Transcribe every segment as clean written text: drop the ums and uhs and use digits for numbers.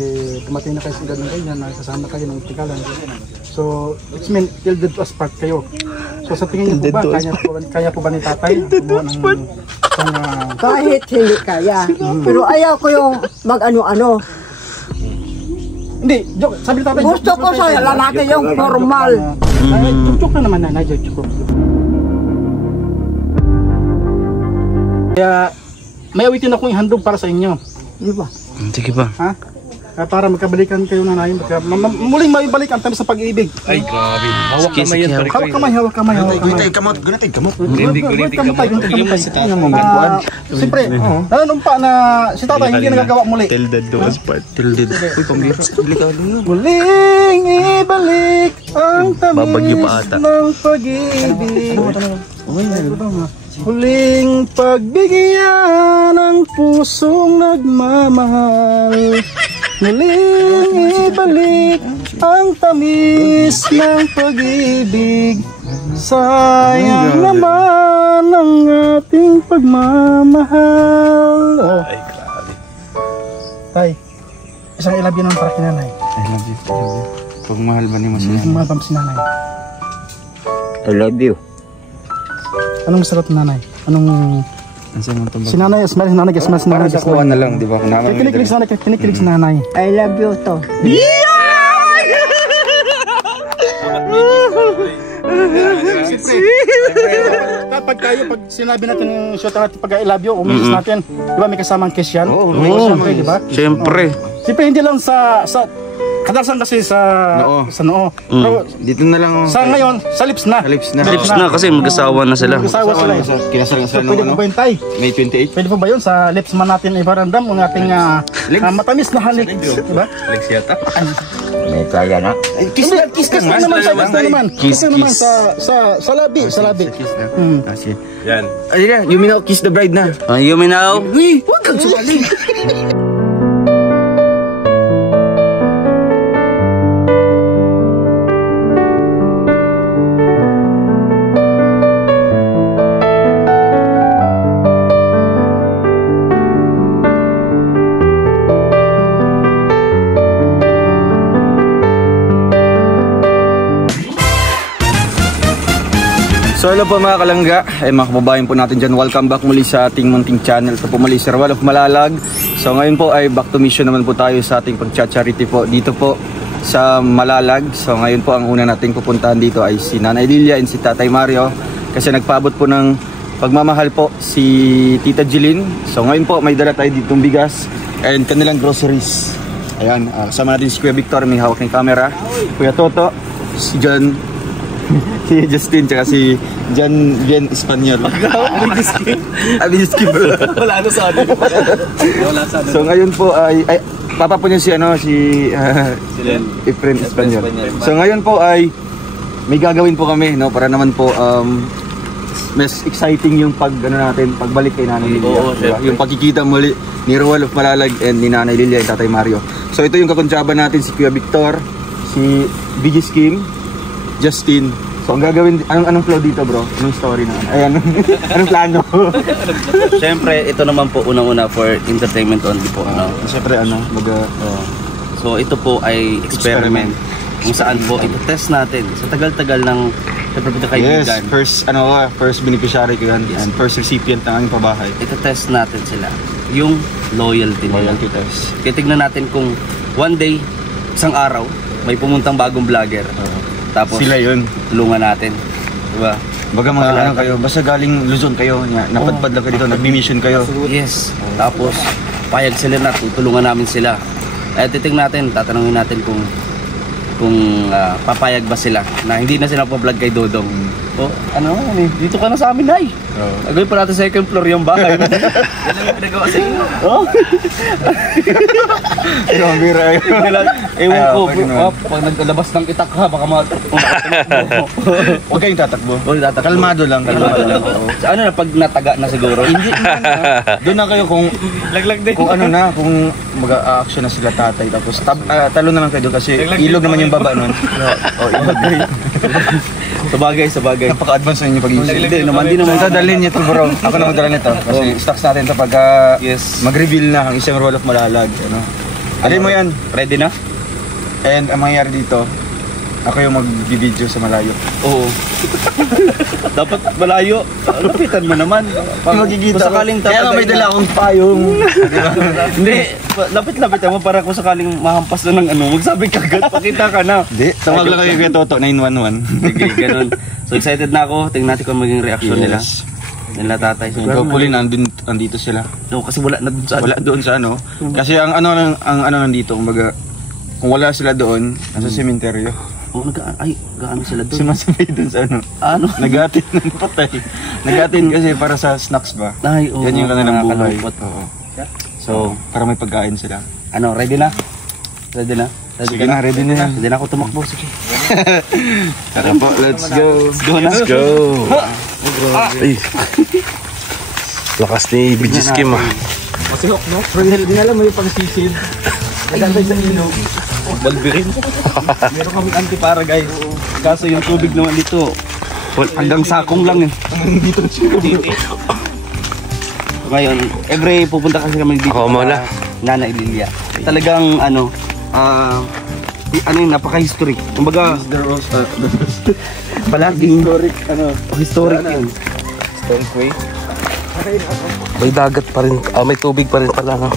kasi tumating na kayo sa edad ng ganyan, nagsasama kayo ng tigalan. So, it's mean, till death to us part kayo. So, sa tingin niyo po ba, kaya po ba ni tatay? Kahit hindi kaya. Pero ayaw ko yung mag-ano-ano. Hindi, joke, sabi ni tatay. Gusto ko sa lalaki yung formal. Joke na naman nanay, joke. Kaya, may awitin akong ihandog para sa inyo. Di ba? Sige ba? Ha? Para magkabalikan kayo nanay. Muling maibalik ang tamis sa pag-ibig. Ay, grabe. Hawak kamay yan. Hawak kamay. Gunitay kamot. Siyempre, nanunumpa na si tatay hindi nagagawa muli. Till dead do us part. Till dead. Uy, pambira. Muling ibalik ang Babagyo pa tamis ata. ng pag-ibig. Huling pagbigyan ng pusong nagmamahal. Muling ibalik ang tamis ng pag-ibig. Sayang naman ang ating pagmamahal. Oh. Ay, grabe. Tay, isang I love you naman para kay nanay. I love you. Pagmahal ba ni mo siya? Mahal ba si nanay? I love you. Anong sagot ng nanay? Anong... Ansa mo Si nanay, smile si nanay, smile si nanay. Para sa kuha na lang, di ba? Kinikilig si nanay, kinikilig si nanay. I love you to. Kapag tayo, pag sinabi natin yung shot natin pag I love you, umisis natin, di ba may kasamang kiss yan? Oo, siyempre, di ba? Siyempre. Siyempre, hindi lang sa kadalasan kasi sa noo. Pero dito na lang. sa ngayon, sa lips na. Lips na kasi mag-asawa na sila. Mag-asawa sila. Kinasal na sila Pwede po ba yun, tay? May 28. Pwede po ba yun sa lips man natin ibarandam ang ating matamis na halik? Di ba? Alex yata. May kaya na. Kiss ka naman sa basta naman. Kiss naman sa labi. Kiss na. Kasi. Yan. Ayun na, you mean kiss the bride na. You mean now? Uy, huwag kang sumali. So hello po mga kalangga, mga kababayan po natin dyan. Welcome back muli sa ating munting channel. Ito po muli Sir Wal of Malalag. So ngayon po ay back to mission naman po tayo sa ating pag-charity po dito po sa Malalag. So ngayon po ang una nating pupuntahan dito ay si Nanay Lilia and si Tatay Mario. Kasi nagpaabot po ng pagmamahal po si Tita Jeline. So ngayon po may dala tayo ditong bigas and kanilang groceries. Ayan, kasama natin si Kuya Victor, may hawak ng camera. Kuya Toto, si John, si Justin, tsaka si Jan Espanyol. Abiski bro. Wala na sa atin. So ngayon po ay papa po niya si Efren Espanyol. So ngayon po ay may gagawin po kami, no, para naman po mas exciting yung pagbalik kay Nanay Lilia. Diba? Yung pagkikita muli ni Roel of Malalag and ni Nanay Lilia and Tatay Mario. So ito yung kakontsaba natin, si Kuya Victor, si BG Kim, Justin. So ang gagawin, anong flow dito bro? Anong story na? Ayan, anong plano? Siyempre, ito naman po unang-una for entertainment only po. Siyempre So ito po ay experiment. Kung saan po ito test natin sa tagal-tagal ng pagkakaibigan. Yes, first beneficiary ko yan, and first recipient ng aming pabahay. Ito test natin sila. Yung loyalty test. Titignan natin kung one day, isang araw, may pumuntang bagong vlogger. Tapos Sila yun. tulungan natin. Diba? Baga mga kayo, basta galing Luzon kayo, napadpad lang kayo dito, nag-mission kayo. Yes. Tapos payag sila na, tutulungan namin sila. Titignan natin, tatanungin natin kung papayag ba sila na hindi na sila pa-vlog kay Dodong. Dito ka na sa amin, Nay. Agawin pa natin second floor yung bahay. Yan ang pinagawa sa inyo. Ang bira. Ewan ko, pag naglalabas ng itak ka, baka Huwag kayong tatakbo. Kalmado lang. Ano na, pag nataga na siguro? Hindi naman. Doon na kayo kung laglag din. kung mag-a-action na sila tatay. Tapos talo na lang kayo kasi ilog naman yung baba nun. Sabagay. Napaka-advance na yung pag-iisip. Hindi naman. Ito dalhin niyo ito bro. Ako na magdala nito. Kasi stocks natin ito pag mag-reveal na ang isang roll of Malalag. Alin mo yan. Ready na? And ang mangyayari dito, ako yung mag-video sa malayo. Oo. Dapat malayo. Lapitan mo naman. Magigita Kung sakaling Kaya nga may dala akong payong. Hindi, lapit-lapit mo para kung sakaling mahampas na ng ano, magsabi kagad, pakita ka na. Hindi, tawag lang kayo kay Toto, 911. Sige, ganun. So excited na ako, tingnan natin kung magiging reaction nila. Nila tatay. So, Hopefully andito sila. no, kasi wala na dun sa Wala doon sa ano. Kasi ang ano nandito, kumbaga, kung wala sila doon, nasa sementeryo. Oh, gaano sila doon? Sumasabay doon sa ano. Ano? Nagatin ng patay. Nagatin kasi para sa snacks ba? Ay, oo. Yan yung kanilang buhay. nakakalungkot. Oo. So, para may pagkain sila. Ano, ready na? Ready na? Sige na, ready na yan. Ready na ako tumakbo. Sige. Tara po, let's go. Let's go na. Let's go. Ay. Lakas ni BG Skim ah. Masihok, no? Pero dinala mo yung pang-sisid. Nagantay sa ilog. Balbirin. Meron kami antipara guys. Kaso yung tubig naman dito, hanggang sakong lang eh. Ngayon, every pupunta kasi kami dito. Ako muna. Nanay Lilia. Talagang ano, napaka-historic. Kumbaga, palaging historic yun. Historic way. May dagat pa rin. May tubig pa rin pala. No?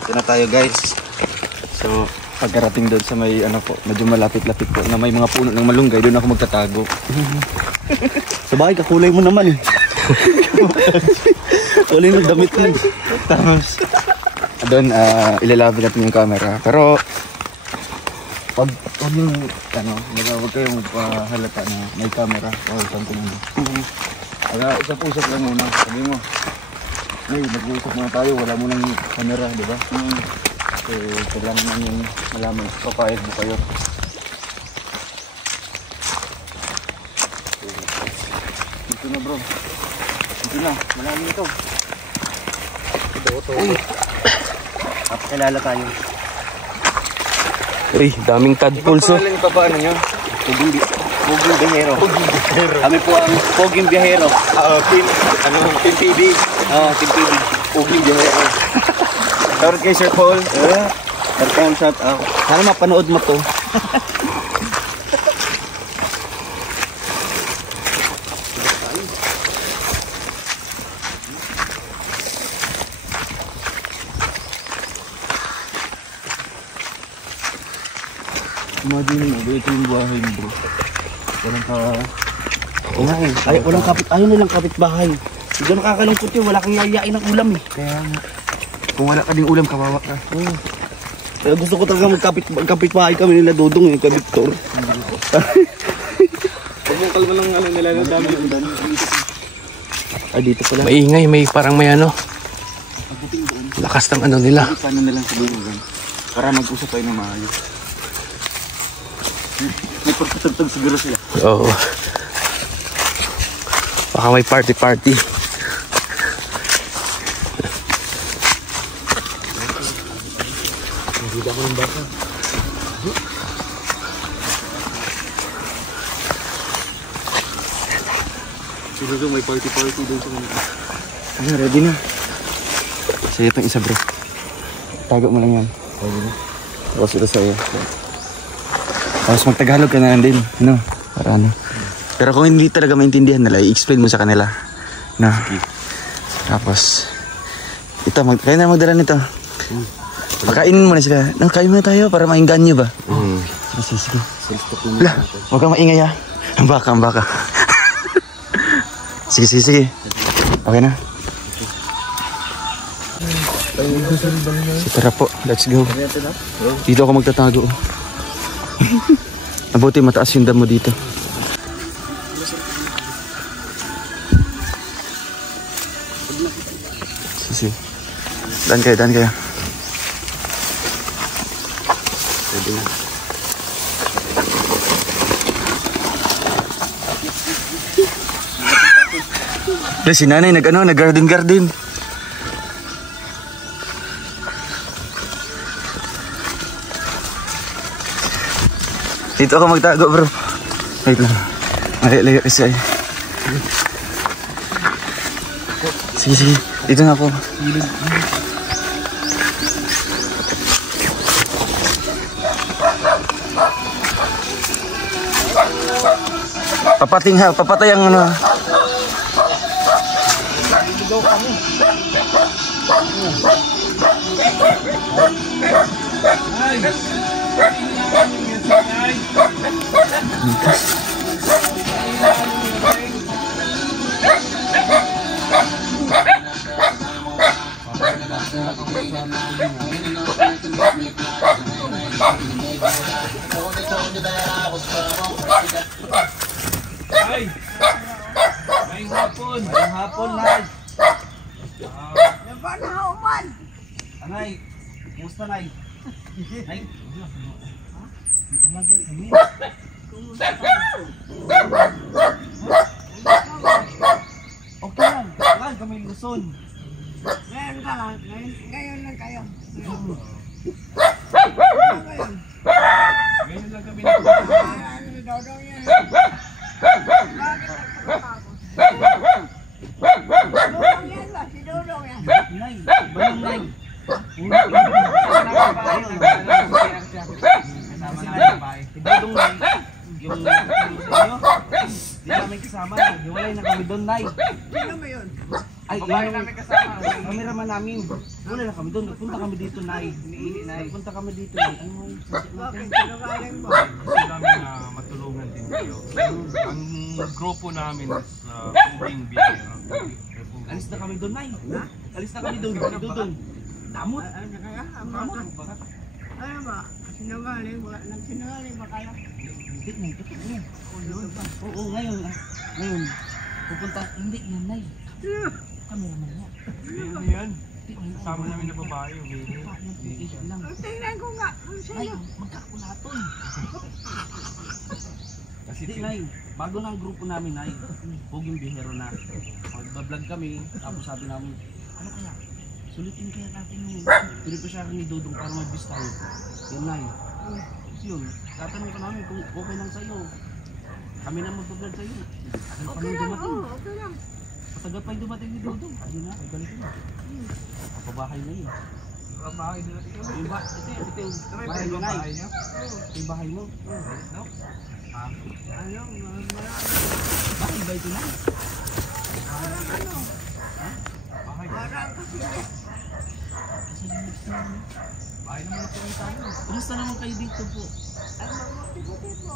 Ito na tayo guys. So, pagkarating doon sa may ano po, medyo malapit-lapit po na may mga puno ng malunggay, doon ako magtatago. Sa bahay, kakulay mo naman eh. Kulay ng damit mo. Tapos, doon ilalaban natin yung camera. Pero, pag yung, huwag kayong magpahalata na may camera o something ano. Usap-usap lang muna. Sabi mo, ay, nag-uusap muna tayo, wala mo ng camera, di ba? So, kailangan naman yung malaman, papayag mo kayo. Dito na bro. Dito na, malaman ito. Uy, kapakilala tayo. Uy, daming tadpoles oh. Ano pa paano nyo? Poging Biyahero. Kami po ang Poging Biyahero. Team PB. Team PB. Poging Biyahero. Shoutout kay Sir Paul. Welcome, shout out. Sana mapanood mo to. Imagine mo, ito yung buhay mo bro. Walang ka... Oo nga eh. Ayaw nilang kapitbahay. Hindi nakakalungkot yun. Wala kang yayain ng ulam eh. Kaya kung wala ka ding ulam, kawawa ka. Oo. Kaya gusto ko talaga magkapitbahay kami nila Dodong eh, kay Victor. Huwag mong kalma ng ano nila ng dami yung dan. Ay, dito pala. Maingay, may parang may ano. Lakas ng ano nila. Paano nilang sabihin mo para mag-usap tayo ng maayos. May pagkatagtag siguro sila. Oo. Baka may party-party. Siguro may party-party doon sa mga. Ano, ready na. Sa'yo itong isa bro. Tago mo lang yan. Ready na. Tapos ito sa'yo. Tapos magtagalog ka na lang din. No? Para ano. Pero kung hindi talaga maintindihan nila, i-explain mo sa kanila. No? Tapos, ito, kaya na magdala nito. Pakainin mo na sila. No, kain muna tayo para maingganyo ba? Sige. Wala, huwag kang maingay ha. Ang baka. Sige. Okay na? So tara po, let's go. Dito ako magtatago. Mabuti mataas yung dam mo dito. Sige. Dan kayo. Pwede na. Si nanay nag-garden. Dito ako magtago bro. Wait lang. Layo kasi ay. Sige, sige. Dito na ako. Papating ha, papatay ang ano. Ay! Ngayong hapon! Ngayong hapon, Nay! Nay, kumusta, Nay? Nay? Umagal kami. Okay lang, wala kami Luzon. Ngayon ka lang, ngayon lang kayo. Ngayon lang kami Dodong yan. Dodong yan ba? Si Dodong yan. Nay, balong Nay. Idodong Nay, yung sa inyo, di namin kasama. Hiwalay na kami doon, Nay. Sino ba yun? Ay, babae namin kasama. Kameraman namin. Wala na kami doon. Nagpunta kami dito, Nay. Nagpunta kami dito, Nay. Ano mo yung sadya Bakit natin? sinungaling mo? Gusto namin na matulungan din kayo. Ang grupo namin is Puging Bihero. Alis na kami doon, Nay. Alis na kami doon. Doon. Damot. Ano kaya? Damot. Ano ba? Sinungaling ba? Nagsinungaling ba kayo? Hindi, Nay. Totoo yan. Oo, ngayon. Ngayon. Pupunta. Hindi yan, Nay. Kameraman niya. Ano yan? Kasama namin na babae. Hindi lang. Tingnan ko nga. Ano Nay, sa'yo? magkakulaton. Hindi, Nay. Bago na ang grupo namin, Nay. Puging Bihero na. Magbablog kami. Tapos sabi namin, ano kaya? Sulitin kaya natin yun. Pinito siya ni Dodong para mag-bis tayo. Yan, Nay. Tapos yun, tatanong ka namin kung okay lang sa'yo. Kami na magbablog sa'yo. Tagal pa nang dumating. Okay lang. Matagal pa yung dumating ni Dodong. Ayun na, ibalik na. Papabahay na yun. Babae nila ito. Yung ba, ito yung bahay mo, Nay. Ito yung bahay mo. Ano? Marami. Bahay ba ito, Nay? Parang ano? Parang kasi Bahay naman ako yung tayo. Kumusta naman kayo dito po? ang mabuti-buti po.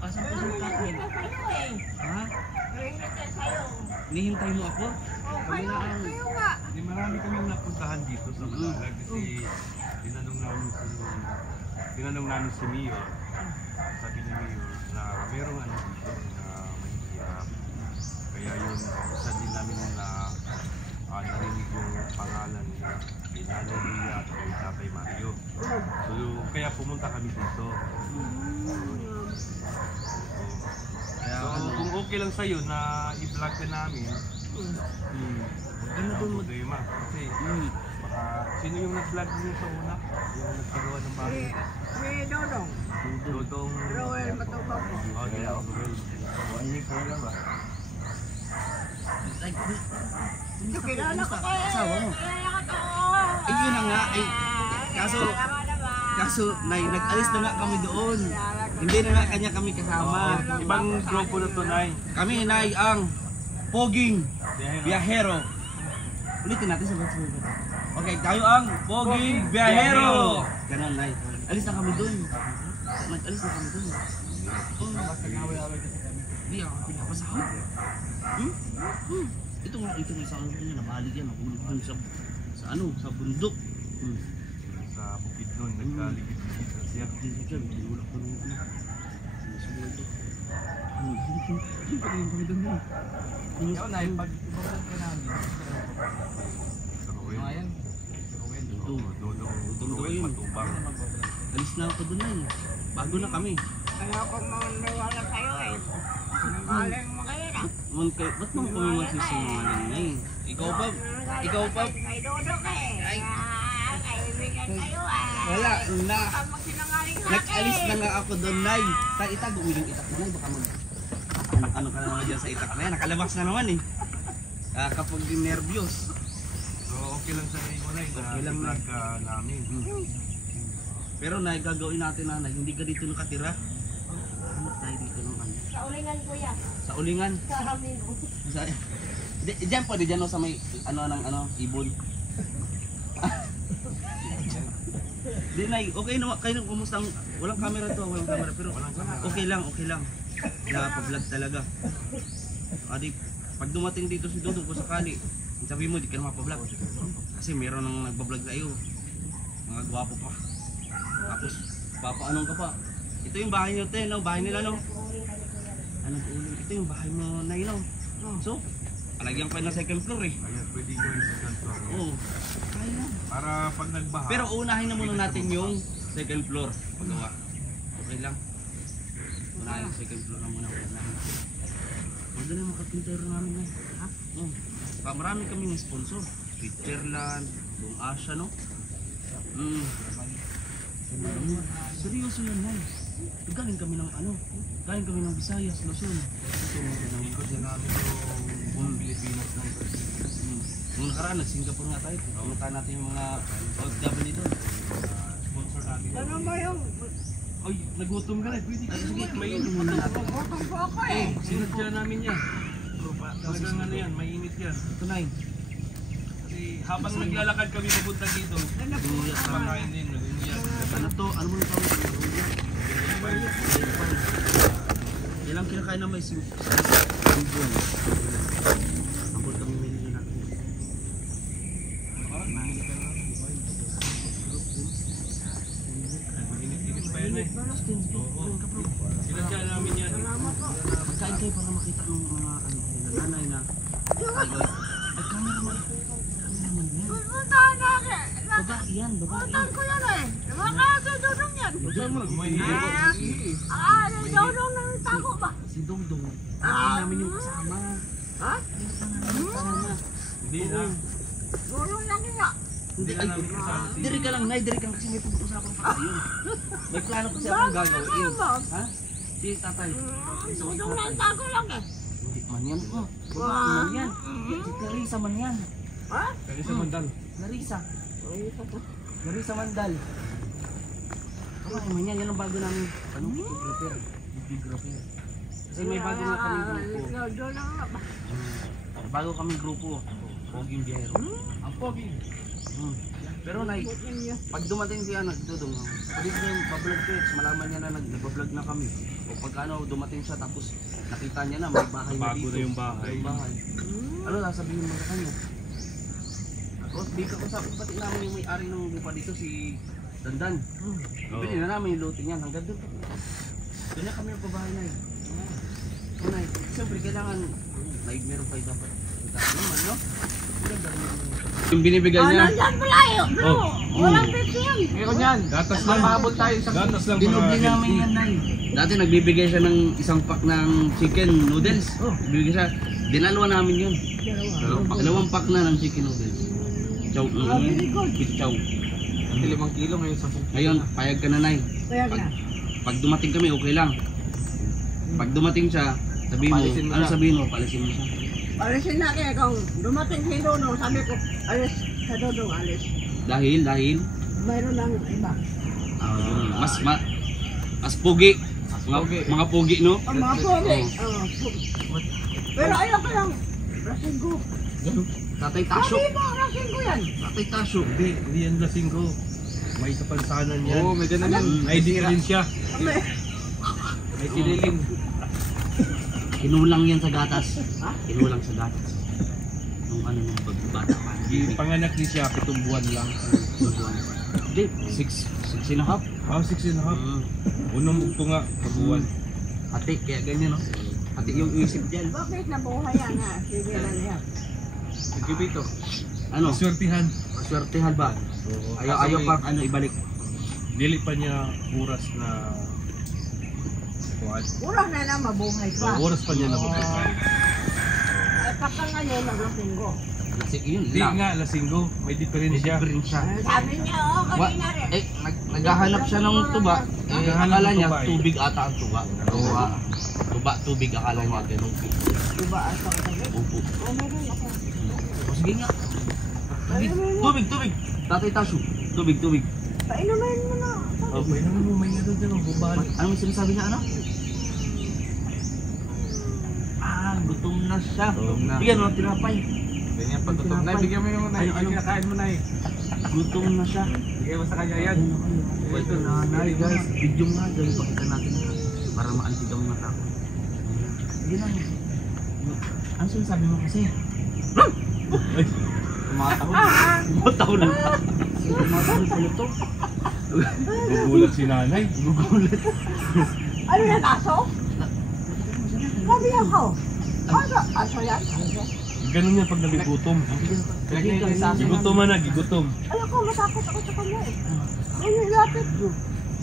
Asan po yung tatay? Ha? Ringin sa'yo. Nihintay mo ako? Kami na ang... Kayo nga. Hindi marami kaming napuntahan dito sa Malalag kasi tinanong namin si Mio. Sabi ni Mio na merong ano dito na mahihirap. Kaya yun, isa din namin na narinig yung pangalan niya kay Nanay Ria at kay Tatay Mario. So kaya pumunta kami dito. Kaya So kung okay lang sa'yo na i-vlog ka namin, ano doon mag... problema. Kasi baka sino yung nag-vlog niyo sa una? Yung nagpagawa ng bahay? Si Dodong. Dodong... Roel Matubang po. Oh, yeah, Roel. Ito kilala ko kayo. Asawa mo? Ay, yun na nga. Ay, kaso, Nay, nag-alis na nga kami doon. Hindi na nga kanya kami kasama. Ibang grupo na to, Nay. Kami, Nay, ang Puging Bihero. Ulitin natin sa ba't. Okay, tayo ang Puging Bihero. Ganon, Nay. Alis na kami doon. Nag-alis na kami doon. Hindi ako pinapasahod. Ito nga sa ano niya, nabalig yan, nahulog dun sa bundok. Sa bukid nun, nagkaligid-ligid na siya. Hindi siya, tinulak ko nung ano. Sinusunod ito. Hindi pa rin kami doon yan. Ikaw, Nay, pag ibabalik ka namin, sa Roel. Dodong Roel Matubang. Alis na ako doon, Nay. Bago na kami. Ayaw ko maniwala sa'yo eh. Sinungaling mo kayo na. Ba't naman kami magsisinungaling, Nay? Ikaw pa? Kay Dodong eh. Kaibigan kayo ah. Wala na. Ang magsinungaling sa Nag-alis na nga ako doon, Nay. Itago mo yung itak na, Nay. Baka ano ka na naman dyan sa itak na yan. Nakalabas na naman eh. kapag nervyos. So, okay lang sa iyo na Okay lang na. vlog ka namin. Pero nay, gagawin natin nanay, hindi ka dito nakatira. Ano tayo dito naman? Sa ulingan kuya. Sa ulingan. Sa amin. Diyan pwede dyan sa may ibon. Di nay, okay naman kayo kumusta walang camera to, walang camera pero okay lang. Naka-vlog talaga. Adi, pag dumating dito si Dudong kung sakali, sabi mo di ka na mapa-vlog. Kasi meron nang nagba-vlog sa iyo. Mga gwapo pa. Tapos papaanong ka pa. Ito yung bahay niyo, te, no? Bahay nila, no? Ito yung bahay mo, nay, no? So, alagyan pa ng second floor eh. Ayan, pwede ko yung second floor. Oo. Kaya lang. Para pag nagbaha. Pero unahin na muna natin yung second floor paggawa. Okay lang. Unahin yung second floor na muna. Huwag na mga kapintero namin na. Ha? Oo. Marami kaming sponsor. Pitcherland, Buong Asya, no? Seryoso yan, man. Galing kami ng galing kami ng Visayas, Luzon. Ikot na namin yung buong Pilipinas na ito. Nung nakaraan, nag-Singapore nga tayo. Pumunta natin yung mga OFW dito. Sponsor natin. Ano ba yung Ay, nagutom ka na. Pwede ka. Sige, mainit muna natin. botong po ako eh? Sinadya namin yan. Talagang ano yan, mainit yan. Ito na yun. Kasi habang naglalakad kami papunta dito, kumakain din, nag-iiyak. Ano to? Ano mo yung tawag? Ilang kinakain na may simbol. Ambol kami may natin. Mainit-init pa yan eh. Sinadya namin yan. Magkain kayo para makita ng mga nanay na ay camera mo. Camera mo yan. Puntahan natin. Babae yan, babae. Puntahan ko yan eh. Makakadudong yan. Dudong ng tago ba? Si Dongdong. Hindi namin yung kasama. Ha? Hindi na. Dudong lang nga. Hindi, ay, diri ka lang, nay, diri ka kasi may pag-usapan pa tayo. May plano kasi akong gagawin. Ha? Si tatay. Dudong ng tago lang eh. Hindi man yan. Babae man yan. Si Clarissa man yan. Ha? Kaya sa mandal. Clarissa. Clarissa Mandal. Babae man yan. Yan ang bago namin. Videographer. Videographer. Kasi may bago na kaming grupo. Dudong nga ba? Bago kaming grupo. Poging Biyahero. Ang Poging. Pero nay, pag dumating si Dudong, pwede niya yung bablog ko, malaman niya na nagbablog na kami. O pag dumating siya tapos nakita niya na may bahay na Bago dito. na yung bahay. Ano sasabihin mo sa kanya? O di ka usapin pati namin yung may-ari ng lupa dito si Dandan. Pwede na namin yung lote niyan hanggang doon. Doon na kami magbabahay na eh. So nay, siyempre kailangan meron kayo dapat. Kita naman, no? Yung binibigay niya. Nandyan pala yun, bro. Walang pito yan. Meron yan. Gatas lang. Mahabol tayo sa Gatas lang dinobli para namin yan, nay. Dati nagbibigay siya ng isang pack ng chicken noodles. Bibigay siya. Dinalawa namin yun. Dalawang pack na ng chicken noodles. Chow. Chow. 5 kilo ngayon 10 Ngayon, payag ka na, nay. Kaya nga. Pag dumating kami, okay lang. Pag dumating siya, sabihin mo, Palisin mo ano siya. sabihin mo? Palisin mo siya. Alisin natin kung dumating si Dudong, sabi ko, alis sa Dudong, alis. Dahil, Mayroon lang iba. mas pogi. Mga pogi, no? Ang mga pogi. Pero ayoko lang. Rasinggo. Tatay Tasyo. Sabi mo, rasinggo yan. Tatay Tasyo. Hindi yan lasing ko. May kapansanan yan. Oo, may ganun yan. May di rin siya. May siniling. Kinulang yan sa gatas. Kinulang sa gatas. Nung nung pagbata pa. Yung panganak ni siya, 7 buwan lang. Hindi, 6 and a half. 6 and a half. Unang ito nga, pabuwan. Hati, kaya ganyan, no? Hati yung isip dyan. Bakit nabuhay yan ha? Sige na niya. Sige Bito, Ano? swertihan. Swertehan ba? Ayaw pa ibalik. Dili pa niya oras na kuwan. Urang na lang mabuhay pa. Oras pa niya na magkakain. Ay, pagka ngayon, naglasinggo. Kasi yun Hindi lang. nga, lasinggo. May diferensya. Diferensya. Sabi niya, kanina rin. Naghahanap siya ng tuba. Naghahanap Akala ng niya, tuba, eh. tubig ata ang tuba. Tubig akala niya, ganun. Diba, ang sabi? Upo. O, sige nga. Tubig, tubig. Tatay Tasyo. Tubig, tubig. Painumin mo na. May naman mo, may ano dyan, bubali. Ano yung sinasabi niya, ano? Gutom na siya. Gutom na. Bigyan mo ng tinapay. Ganyan patutok. Nay, bigyan mo yung Nay. Yung kinakain mo, Nay. Gutom na siya. Bigyan mo sa kanya yan. Ito na, guys. Video nga, dahil pakita natin na para ma-antig ang mata ko. Sige lang. Ano sinasabi mo kasi? Ay, tumatahol. Tumatahol lang. Tumatahol pala ito. Gugulat si nanay. Gugulat. Ano na aso? Sabi ako. Aso yan? Ganun yan pag nabigutom. Gigutom na, gigutom. Alam ko, matakot ako sa kanya eh. Ano yung lapit?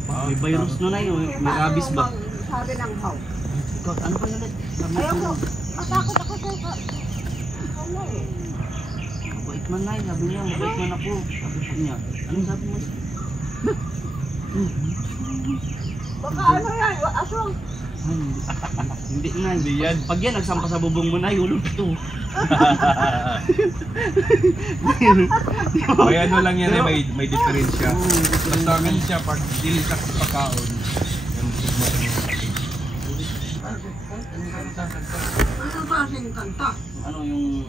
May virus nun na yun. May rabies ba? Sabi ng how. Ano pa yun? Ayoko. Matakot ako sa kanya eh. Mabait man na yun. Sabi niya, mabait man ako. Sabi po niya. Ano sabi mo? Baka ano yan? Aswang. Hindi na. Hindi yan. Pag yan, nagsampa sa bubong mo na, hulog ito. May ano lang yan, may diferensya. Basta ganun siya, pag dilis sa pagkaon, yung sigma sa mga kapit. Ano ba sing kanta? Ano yung...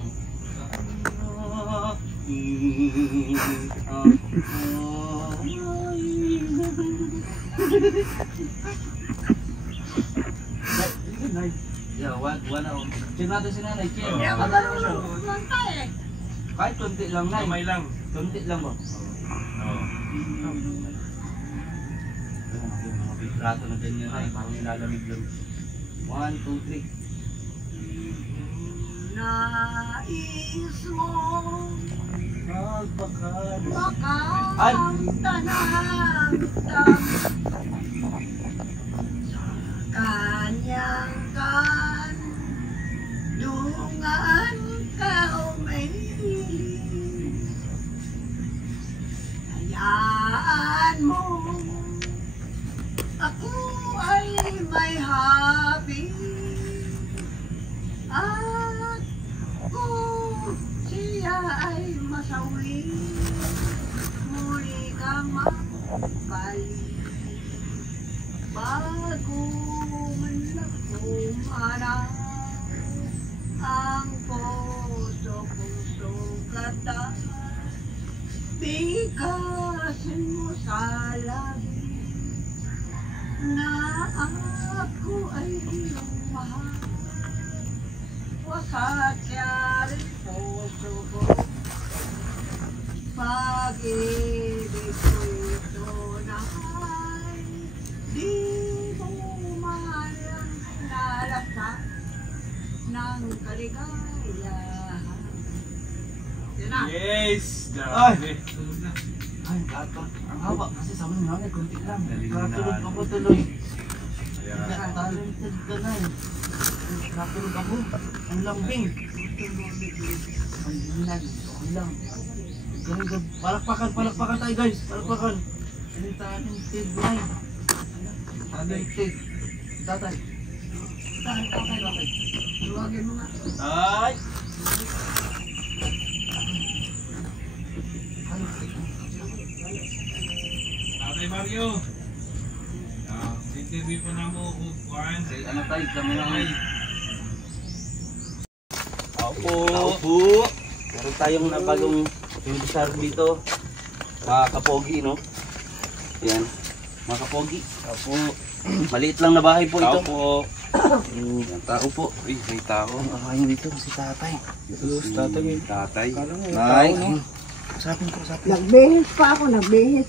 Yeah, wala. Check natin si nanay. Check. Hindi ako marunong kumanta eh. Kahit konti lang, nay. Kamay lang. Konti lang ba? Oo. Mga vibrato na ganyan ay parang nilalamig lang. 1, 2, 3. Nais mo Ay! makamtanang kanyang kandungan ka umilis. Hayaan mo ako ay may habis at kung siya ay masawi muli kang magpalit. Bago man nagpumanaw ang puso kong sugatan, bigkasin mo sa labi na ako ay iyong mahal. Wasak niya rin puso ko, pag-ibig ko ito na di mo malang nalasan ng kaligayahan. Yan na. Yes! Ay! Grabe. Ay, kato. Ang haba kasi sabi ng nanay, konti lang. Katulog ako tuloy. Talented ka na eh. Katulog ako. Ang lambing. Ang linag. Okay lang. Ganun, palakpakan tayo guys. Palakpakan. Ang talented na eh. Talented. Tatay. Tatay. Luwagin mo nga. Ay! Tatay Mario. Interview po na mo, Juan. Ano tayo? Kami naman. Opo. Meron tayong napagong pindusar dito. Mga kapogi, no? Yan. Mga kapogi. Opo. Maliit lang na bahay po ito. Opo. Yan, tao po. Uy, may tao. Ang kakain dito si tatay. Tatay. Nay. Usapin ko. Nagbihis pa ako, nagbihis.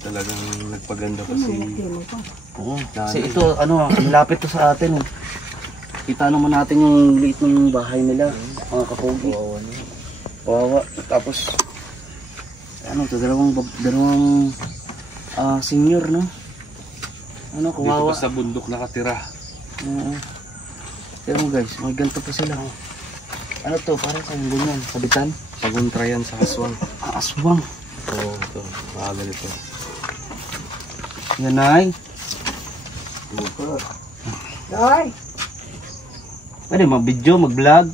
Talagang nagpaganda Ano yung kilo pa? Oo. Kasi ito, malapit to sa atin. Eh. Kita naman natin yung liit ng bahay nila. Mga kapogi. Kawawa. Tapos, ito, dalawang senior, no? Dito Kawawa. pa sa bundok nakatira. Oo. Pero guys, may ganito pa sila. Ano to? Parang sa ganyan. Kabitan? Paguntra yan sa aswang. Aswang. Oo, ito. Mga ganito. Yan ay. Ay! Pwede mag-video, mag-vlog.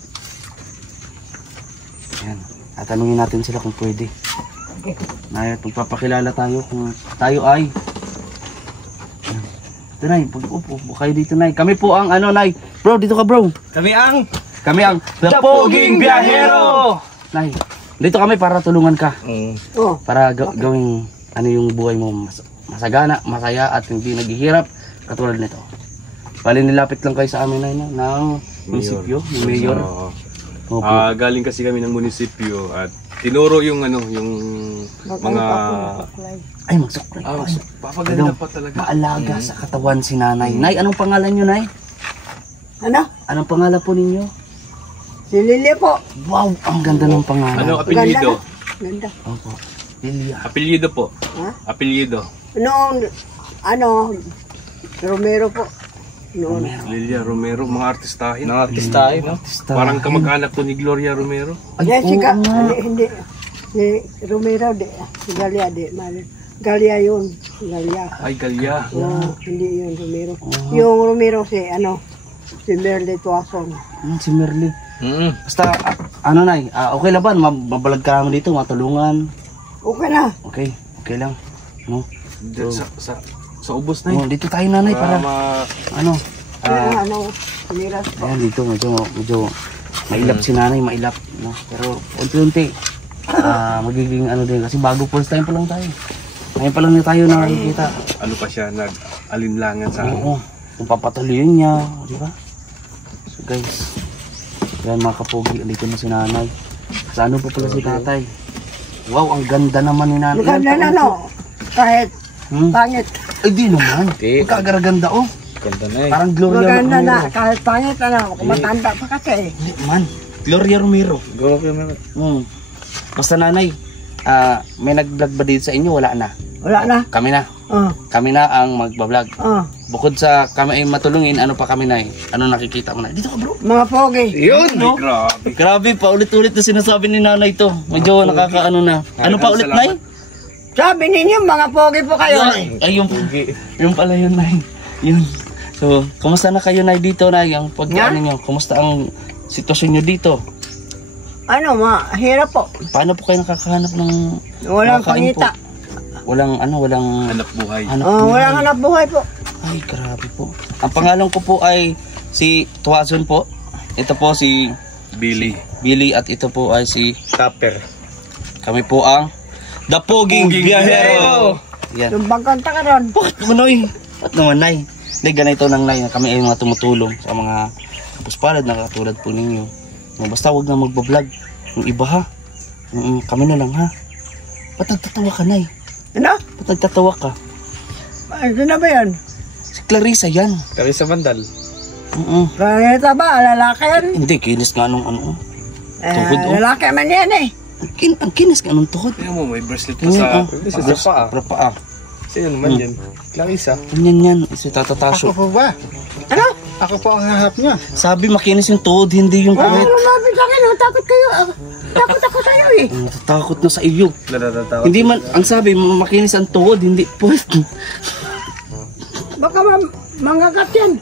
Ayan. Tatanungin natin sila kung pwede. Nay, pagpapakilala tayo kung tayo ay... Ito, Nay. Upo kayo dito, Nay. Kami po ang ano, Nay. Bro, dito ka, bro. Kami ang The Poging Biyahero! Nay, dito kami para tulungan ka. Para gawing ano yung buhay mo masagana, masaya at hindi naghihirap katulad nito. Bali nilapit lang kayo sa amin na ng munisipyo, ng mayor. Opo. Galing kasi kami ng munisipyo at tinuro yung ano, yung mga Ay, magsuklay. papaganda pa talaga. Maalaga sa katawan si Nanay. Nay, anong pangalan niyo, Nay? Ano? Anong pangalan po ninyo? Si Lily po. Wow, ang ganda ng pangalan. Ano apelyido? Ganda. Opo. Lilia. Apelyido po. Ha? Apelyido. Ano, Romero po. Noon. Lilia Romero, mga artistahin. Mga artistahin, no? Parang kamag-anak ko ni Gloria Romero. Yan, si oo nga. hindi. Si Romero, si Galia, mali. Galia yun. Galia. Ay, Galia. Hindi yun, Romero. Yung Romero si Merle Tuason. Si Merly. Basta, ano, Nay, okay lang ba? Mabalag ka naman dito, matulungan. Okay na. Okay, okay lang. No? Sa ubos na Oh, dito tayo, Nanay, para, ano, Miras po. ayan, dito, medyo, mailap si Nanay, mailap, no? Pero, unti-unti, magiging ano din, kasi bago first time pa lang tayo. Ngayon pa lang na tayo nakikita. Ano pa siya, nag-alinlangan sa akin. Oo, kung papatuloyin niya, di ba? So guys, yan mga kapogi, dito na si Nanay. Sa ano pa pala si Tatay? Wow, ang ganda naman ni Nanay. Maganda na, no? Kahit pangit. Ay, di naman. Magkagaraganda, oh. Ganda na eh. Parang Gloria Maganda na, Romero. kahit pangit, matanda pa kasi. Hindi man, Gloria Romero. Basta Nanay, may nag-vlog ba dito sa inyo? Wala na. Wala na. Kami na. Kami na ang magbablog. Bukod sa kami ay matulungin, ano pa kami na eh? Ano nakikita mo na? Dito ka, bro. Mga pogi. Yun, no? Grabe. Grabe, paulit-ulit na sinasabi ni Nanay to. Medyo nakakaano na. Ano pa ulit, Nay? Sabi ninyo, mga pogi po kayo. Ay, yung pala yun, Nay. Yun. So, kumusta na kayo, Nay, dito, Nay? Ang pagkaano nyo? Kumusta ang sitwasyon nyo dito? Ano, mahirap po. Paano po kayo nakakahanap ng Walang makakain po? pangita. Walang Anak buhay. Walang hanap buhay po. Ay, grabe po. Ang pangalan ko po ay si Tuazon po. Ito po si Billy at ito po ay si Tupper. kami po ang The Poging Biyahero. Yan. Tumbang kanta ka ron. Bakit naman, Noy? Bakit naman, Nay? Hindi, ganito ng Nay na kami ay mga tumutulong sa mga kapuspalad na katulad po ninyo. Basta huwag na magbablog. Yung iba, ha? Kami na lang, ha? Ba't nagtatawa ka, Nay? Ano? Ba't nagtatawa ka? Ano na ba yan? Si Clarissa yan. Kami sa bandal. Pangita ba? Lalaki yan? Hindi, kinis nga nung ano. Tuhod, oh. Lalaki man yan eh. Ang kinis nga nung tuhod. Tingnan mo, may bracelet pa sa... Sa paa. Paa. Sino naman yan? Clarissa. Ganyan yan. Si Tata Tasyo. Ako po ba? Ano? Ako po ang hahap niya. Sabi makinis yung tuhod, hindi yung Ano pangit. lumapit sa akin? Takot kayo. Takot ako sa'yo eh. Natatakot na sa iyo. Natatawa. Hindi man, ang sabi, makinis ang tuhod, hindi po. Baka mangagat yan.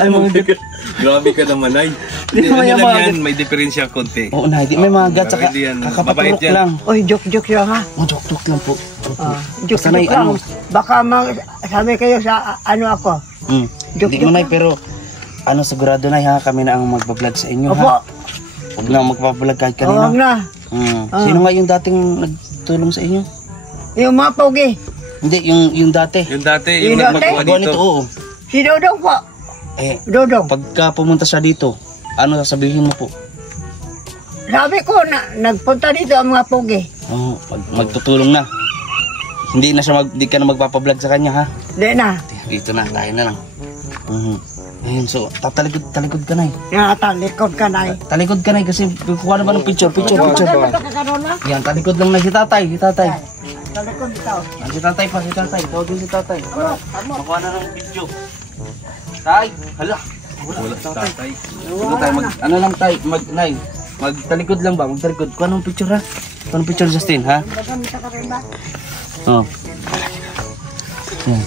Ay, mga Grabe ka naman, Ay. Hindi naman yan lang mga- yan, may diferensya konti. Oo na, hindi may mga gat, saka Hindi yan. Mabait kakapatulok yan. lang. Oy, joke-joke yan ha. Oh, joke lang po. Joke Sanay, lang. ano? Baka sabi kayo sa ano ako. Joke Hindi mo lang. na, pero ano, sigurado na ha, kami na ang magbablog sa inyo, Opo. ha? Huwag na magbablog kahit Huwag kanina. na. Sino nga yung dating nagtulong sa inyo? Yung mga pogi. Hindi, yung dati. Yung dati, Yung yung dati? nagmagawa Magawa dito. nito, oo. Si Dodong po. Eh, Dodong. pagka pumunta siya dito, ano sasabihin mo po? Sabi ko na nagpunta dito ang mga pogi. Oh, magtutulong na. Hindi ka na magpapablog sa kanya, ha? Di na. Dito na, tayo na lang. Ayun, so, talikod ka na eh. Nakatalikod ka na eh. Talikod ka na eh, kasi kukuha na ba ng picture. Magkakaroon na. Yan, talikod lang na si tatay, Talikod ito. Si tatay pa, ikaw din si tatay. Makuha na ng video. Tay, hala. Wala sa tatay. Ito tayo, ano lang tay, magtalikod lang ba? Magtalikod. Kuha ng picture, ha? Kuha ng picture, Justin, ha? Oh. Yan.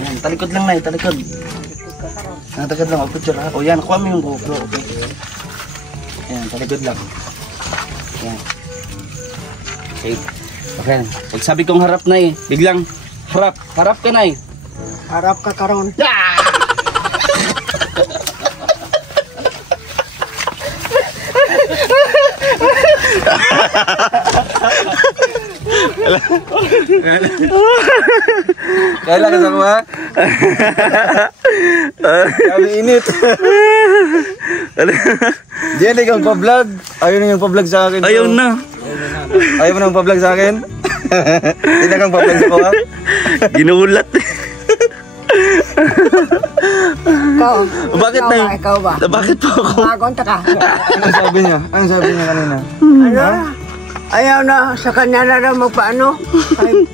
Ayan, talikod lang na, talikod. Talikod lang, picture ha. O yan, kuha mo yung GoPro. Okay. Ayan, talikod lang. Ayan. Okay. Okay. Pag sabi kong harap na biglang harap. Harap ka na Harap ka karon. Kaya ka sa mga? Kami init. Diyan na ikaw pa-vlog. Ayaw na yung pa-vlog sa akin. Ayaw na. Ayaw mo na yung pa-vlog sa akin? Hindi na kang pa-vlog sa ko ha? Ginulat. Ikaw. Bakit na yun? Ikaw ba? Bakit po ako? Bagon ta ka. Anong sabi niya? Anong sabi niya kanina? Ano? Ayaw na. Sa kanya na daw magpaano. Ay,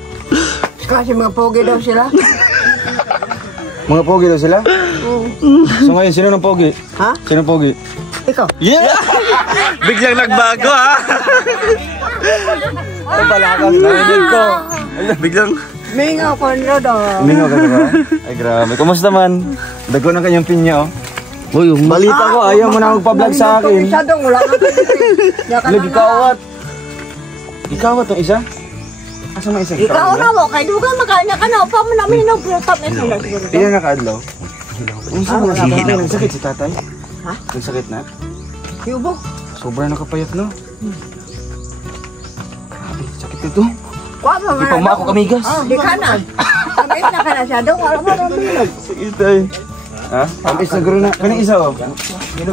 kasi mga pogi daw sila. Mga pogi daw sila? So ngayon, sino ng pogi? Ha? Sino ng pogi? Ikaw. Yeah! Biglang nagbago ha. Ay palakas, narinig ko. Biglang. Mingaw ko na daw. Mingaw ka ba? Ay grabe. Kumusta man? Dago ng kanyang pinya oh. Uy, Balita ko, ayaw mo na magpa-vlog sa akin. Masyadong wala na. Nagikawat. Ikawat tong isa? Asa mo isa? Ikaw na mo. Kaya duga makanya ka na. Pa mo namin nag-top na sila siguro. Ilan na kaadlaw? Unsa mo si tatay? Nagsakit si tatay? Ha? Nagsakit na? Yubo. Sobrang nakapayat no? Grabe, sakit nito. Kuha mo Di pa ako kamigas. Oh, di ka na. Tamis na ka na siya doon. Wala mo namin. Sakit ay. Ha? Tamis na guro na. Kanang isa oh.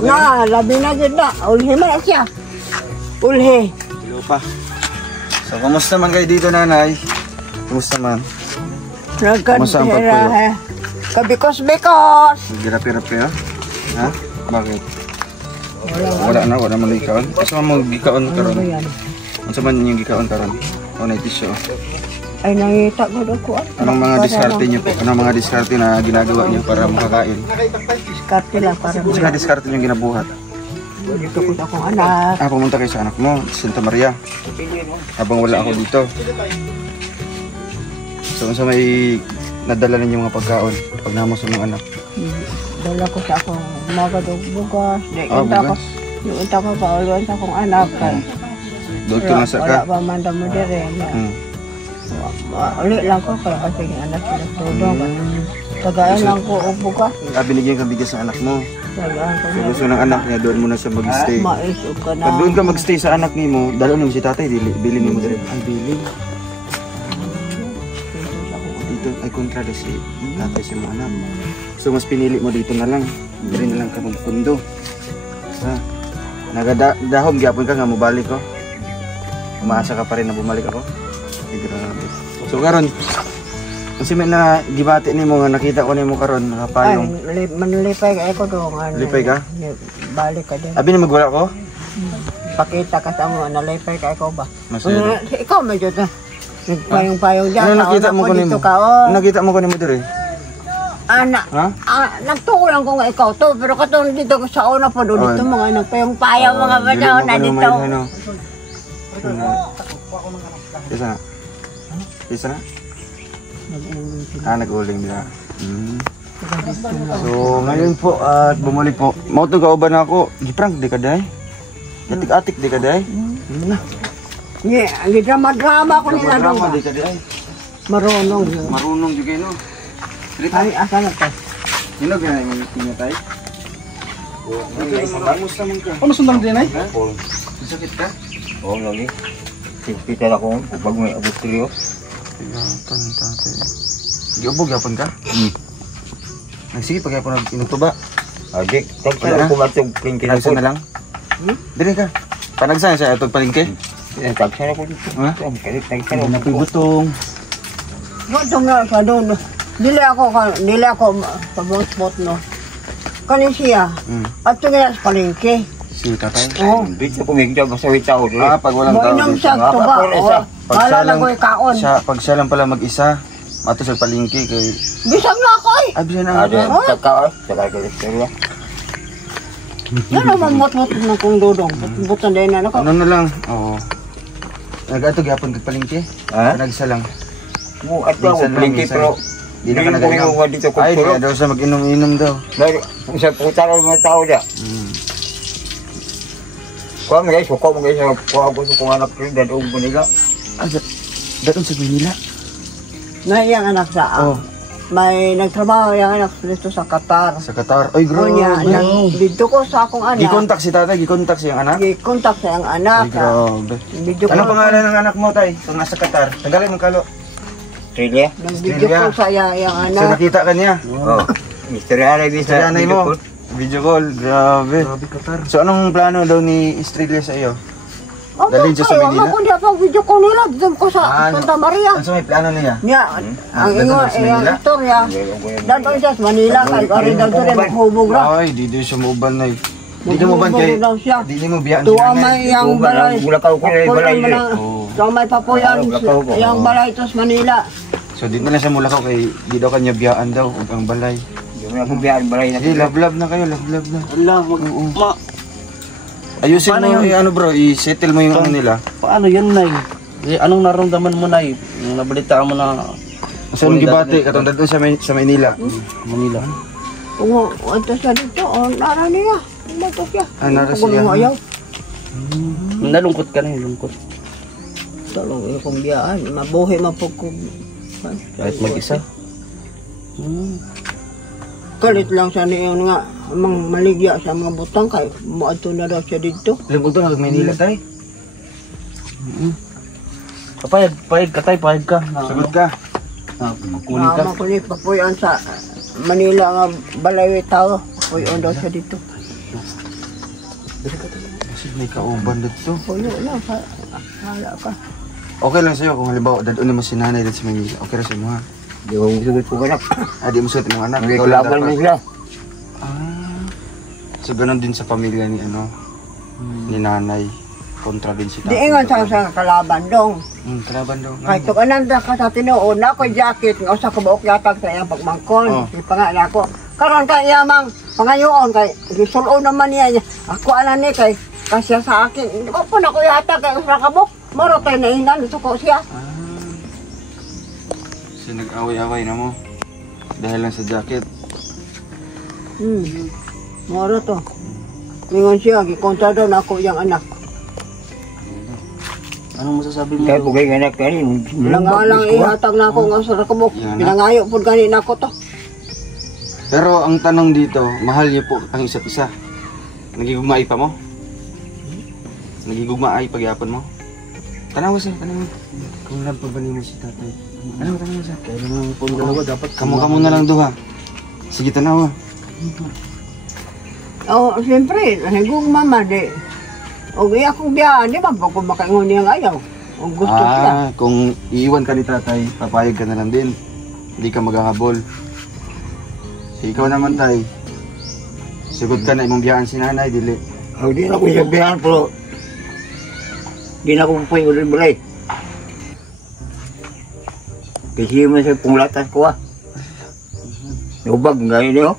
Na, labi na dyan na. Ulhe man na siya. Ulhe. Lupa. So, kumusta man kayo dito nanay? Kumusta man? Kumusta ang pagpuyo? Kabikos-bikos. Girapi-rapi oh? Ha? Bakit? Wala man gikaon. Asa man gikaon karon? Unsa man yung gikaon karon? O na tissue. Ay, nangita ko doon ko. Anong mga diskarte niyo po? Anong mga diskarte na ginagawa niyo para makakain? Diskarte lang para Ano mga diskarte niyo ginabuhat? dito ko sa akong anak. Pumunta kayo sa anak mo, Santa Maria. Habang wala ako dito. So, unsa may nadala ninyo mga pagkaon pag namos sa mga anak? Dala ko sa akong mga bugas. Bugas? Yung ita ko pa ulo sa akong anak. Doon tumasa Wala ka? pa man mo dire. Ulit lang ko kaya kasi yung anak sila todo. Tagaan lang ko o bugas. Binigyan ka bigas sa anak mo. Tagaan ko So, na. gusto ng anak niya, doon muna siya mag-stay. Maisog ka na. Pag doon ka mag-stay sa anak ni mo, dalo mo si tatay, bilin mo dire. Ay, bilin. Dito ay kontra na si tatay sa mga anak. So, mas pinili mo dito na lang. Dire na lang ka magpundo. Ha? Nagadahom gyapon ka nga mobalik ko. Umaasa ka pa rin na bumalik ako. Ay, grabe. So, karon kasi may na gibati nimo nga nakita ko nimo karon nakapayong. Ay, manlipay ka ako doon. Lipay ka? Balik ka din. Abi na magwala ko? Pakita ka sa mo, nalipay ka ako ba? Masaya. Ikaw medyo na. Nagpayong-payong dyan. Ano nakita mo ko nimo? Dito ka, oh. Nakita mo ko nimo dire? Anak, Ha? nagtukulan ko nga ikaw to, pero katong dito ko sa una pa doon, dito mga nagpayong-payong mga bataw na dito. Isa na? Isa na? Nag-uling nila. So, ngayon po at bumalik po. Mauto ka ba na ako? Giprank di ka day? Atik-atik di ka day? Yeah, drama-drama ko nila doon ba? Di ka day? Marunong. Marunong juga no. Ay, asa na to? Sino ginay mo niya tay? Kamusta man ka? Ano sundang din ay? Sakit ka? Oo, lagi. Kita ako, pag may abot tuloy. Tingatan tatay. Giubog yapon ka? Nagsige pag yapon inutuba. Adik, tagsa ko matog pinkin Kinagsa ako. na lang. Dire ka. Panagsa siya atog palengke. Tagsa ako dito. Ha? Tagsa Ano na ako. butong. Botong nga ka doon. Dili ako pabot no. Kani siya. At ito nga sa palengke. Si tatay. Oo. Dito ko may job sa witaw. Pag walang tao. Mainom siya, tuba. Wala na ko ikaon. Pag siya lang pala mag-isa, mato sa palengke kay Bisag na ako eh. abi na Ada ako. tagka sa kay istorya. Yan naman mot-mot na kong dodong. Butan din na ako. Ano na lang? Oo. Nagatog yapon kag palengke. Ha? Nagsa lang. Mo at ako Minsan lang, pinkin minsan. pero Di na ka nagainom. Ay, di na daw siya mag-inom-inom daw. Dahil sa puta rin mga tao niya. Kuha mo guys, suko mo guys, kuha ko sa kong anak rin, dadong mo nila. Daton sa Manila. Na yung anak sa may nagtrabaho yung anak dito sa Qatar. Sa Qatar. Ay, grabe. Dito ko sa akong anak. Gikontak si tatay, gikontak siyang anak. Gikontak sa yung anak. Ay, grabe. Video Anong pangalan ng anak mo, tay? Kung nasa Qatar. Tagalin mo kalo. Australia? Nag-video ko sa yung anak. So nakita ka niya? Oo. Misteryanay Misteryanay mo. Video call. Grabe. So anong plano daw ni Estrella sa iyo? Dalhin siya sa Manila? Ako niya pang video ko nila. Dito ko sa Santa Maria. Ano sa may plano niya? Niya, ang ingon, yung istorya. Dadon siya sa Manila. Kaya kari daw doon ay maghubog ra. Ay, di siya mauban na eh. Di ka mauban kay... Di mo biyan Tuwa siya may yung balay. Bulakaw ko na yung balay. Tuwa may papuyan. Yung balay ito sa Manila. So di na lang siya mulakaw kay di daw kanya biyaan daw ug ang balay. Hindi mo na kong biyaan balay na. Sige, love na kayo, love na. Allah, Ayusin mo yung ano bro, i-settle mo yung ano nila. paano yan, Nay? Anong naramdaman mo, Nay? Yung nabalita mo na Sa nung gibati, katong dadto sa Manila. Manila. Oo, ito siya dito. Nara niya. Ito siya. Nara siya. Ayaw. Nalungkot ka na yung lungkot. Talong akong biyaan. Mabuhi mapagkog. Kahit mag-isa. Kalit lang siya niyon nga. Amang maligya sa mga butang kay moadto na daw siya dito. Lungkot to nag Manila tay. Payag ka tay, payag ka. Sagot ka. Kunin ka. Makunin papuyan sa Manila nga balay tao. Papuyan daw siya dito. Kasi may kauban dito. Puyo lang. Hala ka. Okay lang sa'yo kung halimbawa dadon naman si nanay dito sa Manila. Okay ra sa mo ha. Di ko sugot ko anak. Di mo suot yung anak. Hindi Ikaw ko lang laban mo dapat. sila. So ganun din sa pamilya ni ano, ni nanay. Kontra din si Di ingon sa kalaban dong. Kalaban daw. Kahit kung ananda ka sa tinuon, ako jacket, nga usa ka buok yatag sa iyang pagmangkon. Ipangala ko. Karon kay yamang pangayoon kay gisulo naman niya. Ako anan ni kay kasya sa akin. Hindi ko po na ko yatag kay usa ka buok. Moro tayo na inan, gusto ko siya. So nag-away-away na mo. Dahil lang sa jacket. Moro to. Ningon siya, gikontra daw na ako yung anak. Anong masasabi mo? Kaya bugay nga anak kani. Langalang ihatag na ako nga sa rakabok. Pinangayo po gani na ako to. Pero ang tanong dito, mahal niyo po ang isa't isa. Nagigugmaay pa mo? Nagigugmaay pagyapon mo? Tanaw siya, tanaw. Kung nagpabali mo si tatay. Ano, tanaw siya. Kaya naman po dalawa dapat Kamu na lang duha. Sige, tanaw. Oh, siyempre, nahigong mama di. O iya kong biyaan, di ba? Pag kumakaingon niyang ayaw. O gusto siya. Kung iiwan ka ni tatay, papayag ka na lang din. Hindi ka maghahabol. So, ikaw naman tay. Sugod ka na imong biyaan si nanay, dili. Di na ko sabihan pero di na ko pa yung balay. Kasi mo sa punglatas ko Nubag nga yun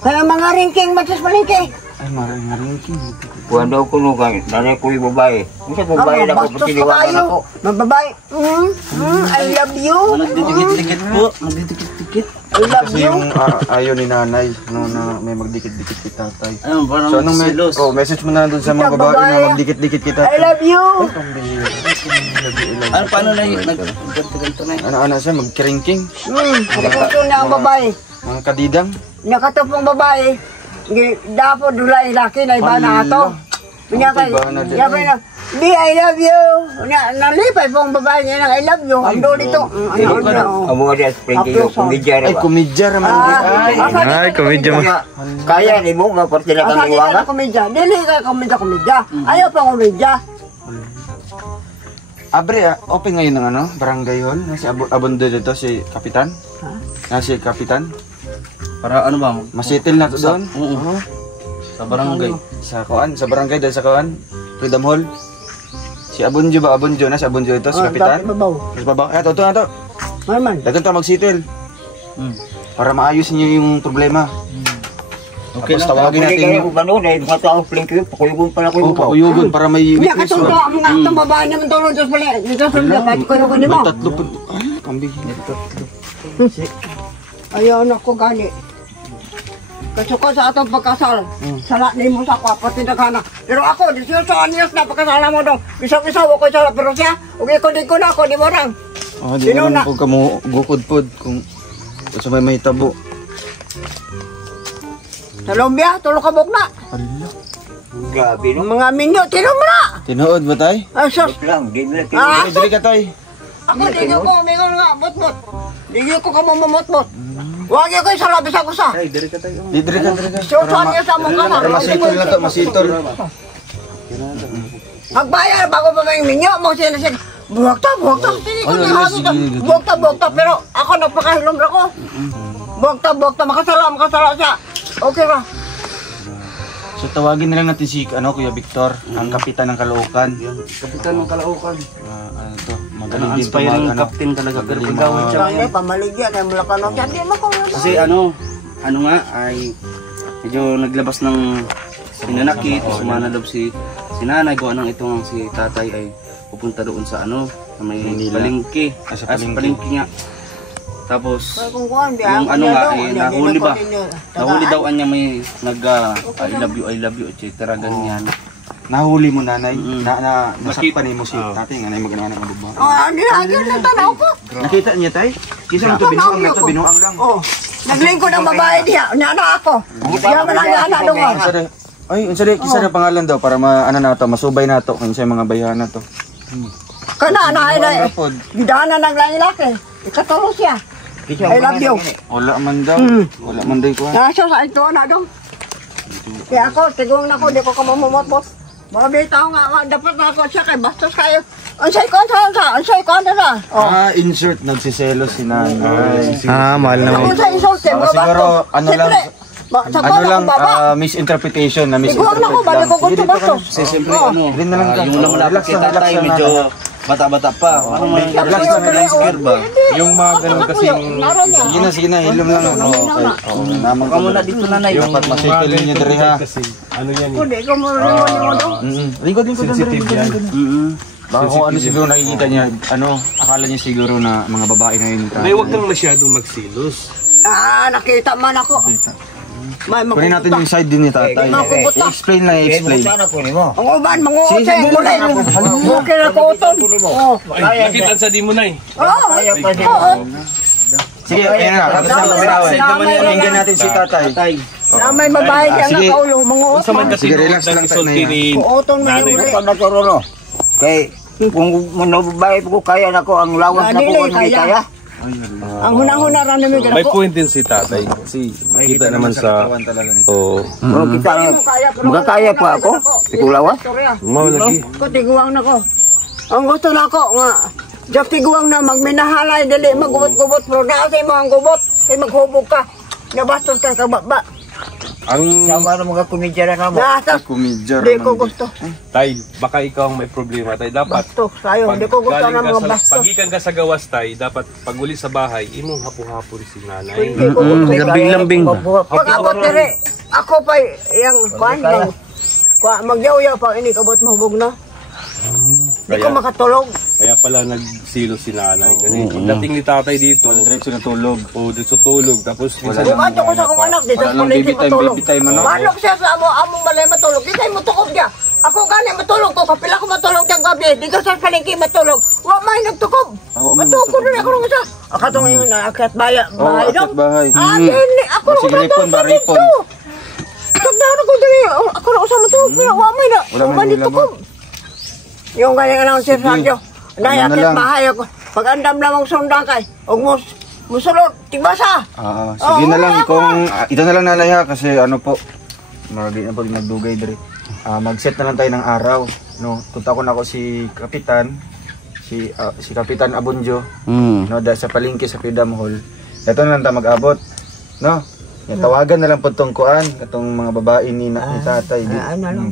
Kaya mga ringking, matas malingking. Ay, maring king. Kuhan daw ko nung nanay ko yung babae. Kasi babae na ko, patiliwangan ako. Mababae. I love you. Magdidikit-dikit po. Magdidikit-dikit. I love Kasi you. yung ayaw ni nanay, no, na may magdikit-dikit kay tatay. Ayun, parang So, anong silos. message mo na doon sa mga Ikaw, babae babae. na magdikit-dikit kay I tatay? love you. Ano, paano na yung nag-ganto na yun? Ano siya, magkiringking? Nakuto na ang babae. Mga kadidang? Nakatupong babae. Dapo dulay laki na iba na ato. Kanya kay, yabi na, B, I love you. Nalipay pong babae niya ng I love you. Ang do dito. Amo nga diya, springy yung kumidya Ay, komedya naman. Ay, komedya mo. Kaya ni mo nga, parte na kang Asa iwanga. ka komedya? Dili ka komedya. Ayaw pa komedya. Abre, open ngayon ng ano, barangay hall. Nasi abondo dito si Kapitan. Si Kapitan. Para ano ba? Masitil na to doon. Oo. Sa barangay. Sa barangay dahil sa Kuan, Freedom Hall. Si Abunjo ba? Abunjo na si Abunjo ito, si Kapitan. Babaw. Mas babaw. Ito na to. Man. Dagan to magsitil. Para maayos niyo yung problema. Okay Tapos lang. tawagin Kaya natin ko gano'n mga tao flinky, pakuyugon pala ko yung yung pakuyugon para may Hindi witness. ka mga itong babae naman tulong Diyos pala. Dito sa mga kahit ko ni mo. Tatlo pa. kambing. Ito. Ayaw na ko gani. Kasi ko sa atong pagkasal, sala ni mo sa kwa, pati nagana. Pero ako, 18 anyos na pagkasala mo dong. Bisa-bisa ko sala, pero siya, ugi ko di ko na ako, di mo rang. Oh, di mo lang po kamo gukod-pod kung sa may tabo. Sa lumbia, tulog ka buk na. Grabe no. Mga minyo, tinom mo na. Tinuod ba tay? Ay, sus. Lang, di na Ah, Dili ka tay. ako, di ko mingon nga, bot-bot. Di ko ka mamamot-bot. Huwag ko sa labis ako sa. Dili ka. 18 anyos sa mong kasal. Para masitol na to, masitol. Magbayar bago pa may minyo mo siya na siya. Buwag ta. Hindi ko nahagod ta. Buwag ta. Pero ako nagpakahilom na ko. Buwag ta. Makasala siya. Okay ba? So tawagin na lang natin si Kuya Victor, ang kapitan ng Caloocan. Kapitan ng Caloocan. Ano to? Ang inspiring captain talaga. Pero pagawin siya Kaya pamaligyan ay mula ka na siya. Di mo ko kasi ano nga ay medyo naglabas ng pinanakit, sumana daw si nanay, gawa ng itong si tatay ay pupunta doon sa sa may palengke. Sa palengke nga. Tapos yung nga ay nahuli ba? Nahuli daw niya may I love you etc. ganyan. Nahuli mo nanay, nasakpan mo si tatay nga nay magana ng lubang. Hindi na tanaw ko. Nakita niya tay? Kisa mo to binuang lang. Oh, naglingkod ang babae diya. Nya na ako. Diya man ang ana doon. Ay, kisa na pangalan daw para masubay na to kinsa mga bayhan na to. Kana na ay bidana ng lalaki. Ikatulong siya. I love you. Wala man daw. Wala man daw ko. Nasa sa ito na dong. Kaya ako, tigong na ko, di ko ka mamumot-mot. Mga bitaw nga, dapat na ako siya kay bastos kayo. Ansay ko sa. Insert nagsiselos si nanay. Mahal na. Ako sa insult, Siguro, misinterpretation na tigong na ko, balik ko gusto bastos. Kasi siyempre Rin na lang ka. yung naman si tatay medyo bata-bata pa. Ano man Relax lang, relax ba? Yung mga ganun kasing... Sige na, hilom lang. Naman Baka muna dito nanay. dapat masikil niyo diri ha. Kasi ano yan Hindi ko mo rin dong. Lingkod. sensitive yan. Baka kung ano siguro nakikita niya, akala niya siguro na mga babae na yun. May huwag kang masyadong magsilos. Nakita man ako. Kunin natin yung side din ni tatay. Explain lang, explain. Sana ko ni mo. Ang uban, manguot siya, kulay. Okay na ko uton. Ay, nakita sa di mo na eh. Sige, ayun na, tapos na mabitawan. Pakinggan natin si tatay. Na may babae siya na sige. kaulo, manguot Sa man man. kasi Sige, relax lang tayo na yan. Uton man yung Ito na no. Kay kung manubay ko kaya na ko ang lawas na ko Dili, hindi kaya. kaya. Ang hunang-huna ran namin May ko. point din si tatay. Kasi kita naman sa... Oo. Pero kita magkakaya pa ako. Tikulawas. Mau lagi. Ko tiguang na ko. Ang gusto na ko nga. Diyak tiguang na magminahalay dili magubot-gubot pero naasay mo ang gubot kay maghubog ka. Nabastos ka sa baba. Ang... Sama na mga kumidya na mo. Nasas. Kumidjar. Di ko gusto. Tay, baka ikaw ang may problema tay. Dapat... Bastos tayo. Di ko gusto na mga bastos. Pagikan ka sa gawas tay, dapat pag uli sa bahay, imong hapo-hapon si nanay. Di ko gusto. Lambing-lambing ba? Pag abot dire, ako pa yung kuan lang. Magyaw-yaw pa ini kabot mahubog na. Di ko makatulog. Kaya pala nagsilo si nanay. Kasi pagdating ni tatay dito, Diretso na tulog. o dito tulog. Tapos minsan Bumato ko sa akong anak dito sa palengke matulog. baby time, ano? Manok siya sa among balay matulog. Di tayo matulog niya. Ako gani matulog ko. Kapila ko matulog ng gabi. Dito sa palengke matulog. Wa may nagtukob. Matulog din ako nung isa. Akatong ngayon na akyat bahay dong. bahay. Dili. Ako Sige, na ripon ba, dito. ripon? Sagdaan ako dili. Ako na usama matulog. Wa may na. Wala Wa may may nagtukob. Yung ganyan lang si Sergio. Dahil Ano na akyat lang. bahay ako. Pag andam lamang sundang kay. Huwag musulot. Tigbasa. Sige na lang kung ito na lang nalay ha kasi ano po marami na pag nagdugay diri. Mag-set na lang tayo ng araw, no. Punta ko na ako si Kapitan si Kapitan Abunjo, no, sa palengke sa Freedom Hall. Ito na lang ta mag-abot, no. Yan, tawagan na lang po tong kuan, itong mga babae ni tatay.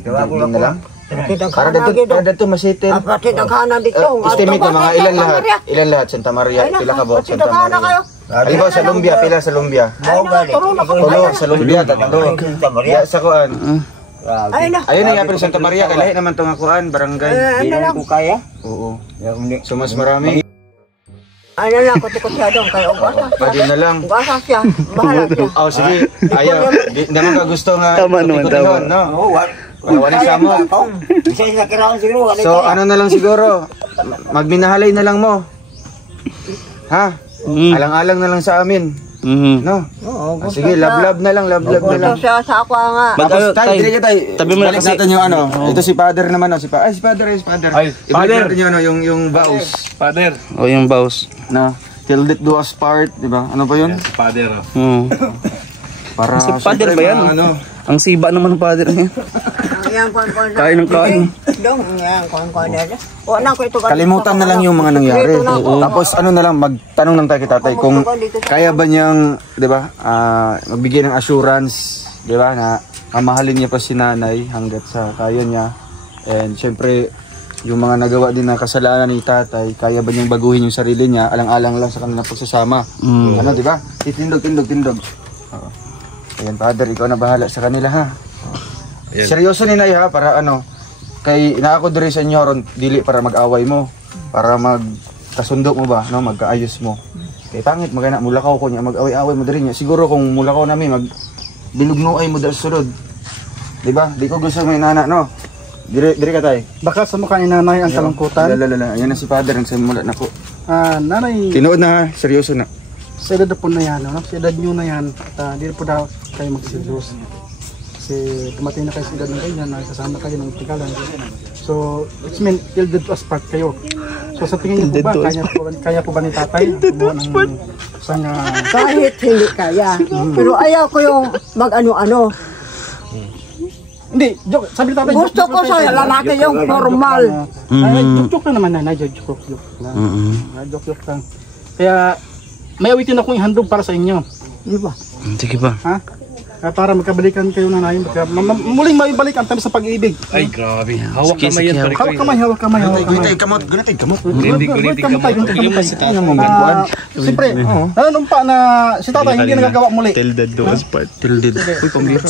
Tawagan na lang. Para dito masitin. Pati naghahanap dito. Estimate na mga ilan lahat Santa Maria, pila ka ba Santa Maria? Halimbawa sa Lumbia, pila sa Lumbia? Tulo sa Lumbia, tatlo. Ya sa kuan. Ayun na yapon Santa Maria, kay lahi naman tong kuan, barangay. Hindi ko kaya. Oo. So mas marami. Ano lang, kutikot siya doon, kaya ugasa siya. Pwede na lang. Ugasa siya, bahala siya. Oh, sige. Ayaw. Di naman ka gusto nga. Tama naman, tama. No? Oo, Wala sa mo. Bisa sa kailangan siguro. So, ano na lang siguro. Magminahalay na lang mo. Ha? Alang-alang na lang sa amin. No? Oo, Ah, sige, love-love na lang, love-love na lang. Gusto siya sa ako nga. Tapos, tay, dili ka tay. Tabi mo na Balik kasi. natin yung ano. Ito si father naman. Si father. Ay, Ibalik father. natin yung ano, yung vows. Father. O yung bows. Na, till death do us part, di ba? Ano pa yun? Father. Para Si father syempre, ba yan? Ano, Ang siba naman ng father niya. Yan, kuwan-kuwan na. Kain ng kain. Dong, yan, kuwan-kuwan na. Wala ko ito. kalimutan na lang yung mga nangyari. Dito na ako. Tapos ano na lang, magtanong lang tayo kay tatay kung kaya ba niyang, di ba, magbigay ng assurance, di ba, na mamahalin niya pa si nanay hanggat sa kaya niya. And syempre, yung mga nagawa din na kasalanan ni tatay, kaya ba niyang baguhin yung sarili niya, alang-alang lang sa kanilang pagsasama. Ano, di ba? Tindog. Oo. Ayan, father, ikaw na bahala sa kanila, ha? Seryoso ni Nay, ha? Para ano, kay inaako diri sa inyo ron dili para mag-away mo, para magkasundo mo ba, no, magkaayos mo. Kay pangit magana mulakaw ko niya mag-away-away mo diri niya. Siguro kung mulakaw nami mag binugnoay mo dal sulod. Di ba? Di ko gusto mo inana, no. Diri ka tay. Baka sa mukha ni nanay ang kalungkutan. Lala. Ayan na si father ang simula na po. Nanay, Tinuod na, ha? Seryoso na. sa edad na po na yan, no? Sa edad nyo na yan, at di po daw kayo magsilos. Kasi tumatay na kayo sa edad ng ganyan, nakasama kayo ng tikalan. So, it's mean, till death do us part kayo. So sa tingin niyo po ba, kaya po ba ni tatay kumuha ng isang Kahit hindi kaya. Pero ayaw ko yung mag-ano-ano. hindi, joke, sabi ni tatay, Gusto ko sa lalaki yung formal. Joke lang naman na, joke lang. Joke lang. Kaya, may awitin akong ihandog para sa inyo. Di ba? Sige ba? Ha? Para magkabalikan kayo na namin. Muling maibalik ang tamis sa pag-ibig. Ay, grabe. Hawak kamay yan, pare ko. Hawak kamay. Kamot. Hindi Siyempre, nanumpa na si tatay hindi nagagawa muli. Till dead do us part. Uy, pambira.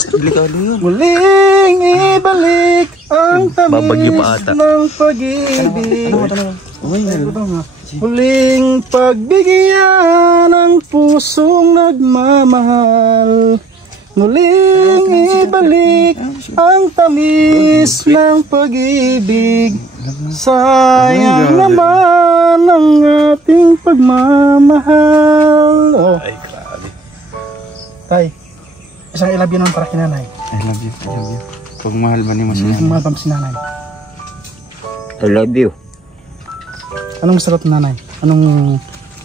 Muling ibalik ang Babagyo pa tamis ata. ng pag-ibig. Muling pagbigyan ng pusong nagmamahal. Muling ibalik ang tamis ng pag-ibig. Sayang naman ang ating pagmamahal. Oh. Ay, grabe. Tay, isang I love you naman para kinanay. I love you. Pag mahal ba ni mo siya? Ang mga si nanay. I love you. Anong masarap na nanay? Anong...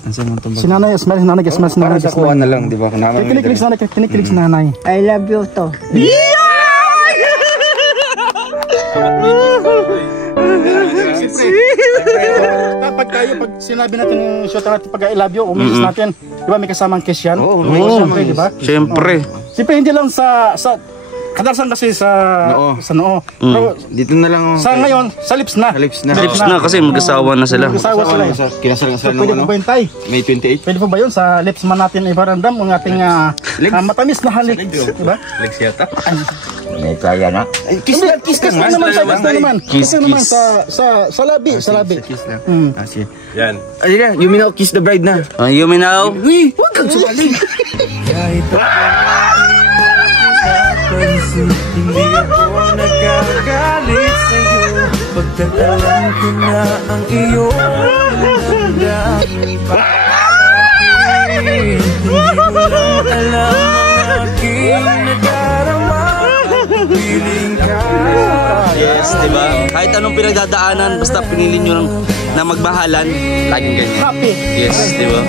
Ansa mo itong Si nanay, smile si nanay, smile si nanay. Para sa kuha na lang, di ba? Kinikilig si nanay, kinikilig si nanay. I love you to. Kapag tayo, pag sinabi natin yung shot natin pag I love you, umilis natin, di ba may kasamang kiss yan? Oo, Siyempre, di ba? Siyempre. Siyempre, hindi lang sa kadalasan kasi sa noo. Pero Dito na lang. sa ngayon, sa lips na. Lips na. Lips na kasi mag-asawa na sila. Mag-asawa sila eh. Kinasal nga So, sila pwede nung po ano? ba yun, tay? May 28. Pwede po ba yun sa lips man natin ibarandam ang ating matamis na halik, di ba? Legs yata. May kaya na. Kiss lang nga. Naman sa basta naman. Kiss, Kiss naman kiss. sa labi, sa labi. Kiss lang. Sige. Yan. Ay, na, you mean kiss the bride na. You mean now? Uy, huwag kang sumali. Hindi ako nagagalit sa'yo pagkat alam ko na ang iyong damdamin pa sa'kin. Hindi mo lang alam ang aking nadarama. Piling ka. Yes, di ba? Kahit anong pinagdadaanan, basta pinili nyo na magbahalan, laging ganyan. Happy. Yes, di ba?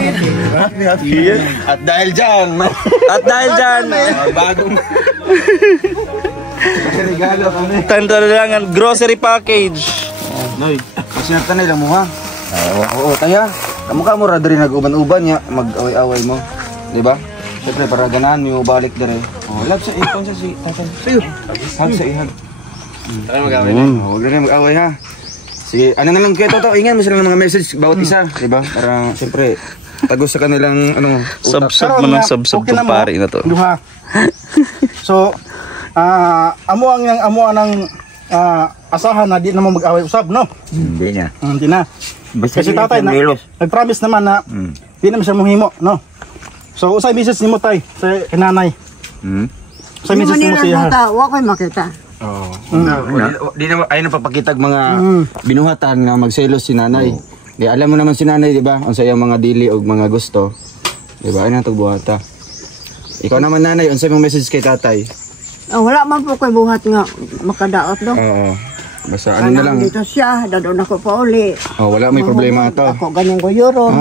At dahil dyan, bagong regalo kami. tanda lang ang grocery package. Noy, kasi natanay lang mo ha. Oo, taya. Kamukha mo radari nag-uban-uban niya, mag-away-away mo. Di ba? Siyempre, para ganahan mo balik dere. Oh, love sa ipon sa si tatay. Sayo. Hag sa ihag. Tara mag-away. Huwag na rin mag-away ha. Sige, ano na lang kayo Toto, ingan mo sila ng mga message bawat isa, di ba? Para siyempre tagos sa kanilang ano, utak. Sub-sub mo ng sub-sub tong pari na to. Duha. So, amo ang ng asahan na di na mo mag-away usab, no? Hindi na. Hindi na. Kasi tatay na, nag-promise naman na hindi naman siya muhimo, no? So, usay message ni mo tay sa kananay. Usay message ni mo siya. Wa ko'y makita. Di na ay napapakitag mga binuhatan nga magselos si nanay. Di alam mo naman si nanay, di ba? Unsa yung mga dili o mga gusto. Di ba? Ay nang tagbuhata. Ikaw naman nanay, unsa yung message kay tatay? Wala man po ko'y buhat nga makadaot do. Oo. Basta ano na lang. Dito siya, dadon ako pa uli. Wala may problema to. Ako ganyan ko yuro.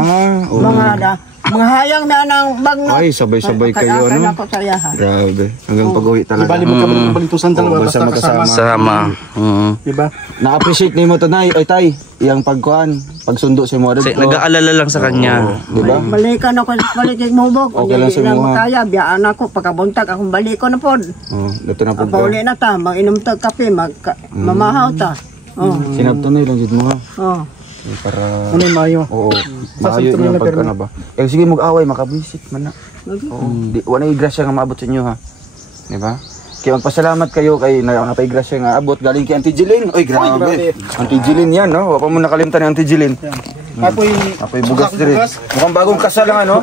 Mga hayang na ng bagno. Ay, sabay-sabay kayo, ano? Ako sa yaha. Grabe. Hanggang pag-uwi talaga. Bali mo ka balintusan dalawa basta kasama. Sama. Diba? Na-appreciate ni mo to, nay. Ay, tay. Iyang pagkuhan. Pagsundo si mo. Nag-aalala lang sa kanya. Diba? Balikan ako sa balikin mo bok. Okay lang sa mga. Kaya, biyaan ako. Pagkabuntag akong balik ko na po. Dito na po. Pauli na ta. Mag-inom tag kape. Mamahaw ta. Sinabto na ilang mo ha. Para ano yung mayo? Oo. Mayo yung pagkana ba? Sige mag-away, makabisit man na. Di wala igrasya nga maabot sa inyo ha. Di ba? Kaya magpasalamat kayo kay napaigrasya nga abot galing kay Auntie Jeline. Oy, grabe. Auntie Jeline yan, no? Wa pa mo nakalimutan ni Auntie Jeline. Apoy bugas dire. Mukhang bagong kasal lang ano?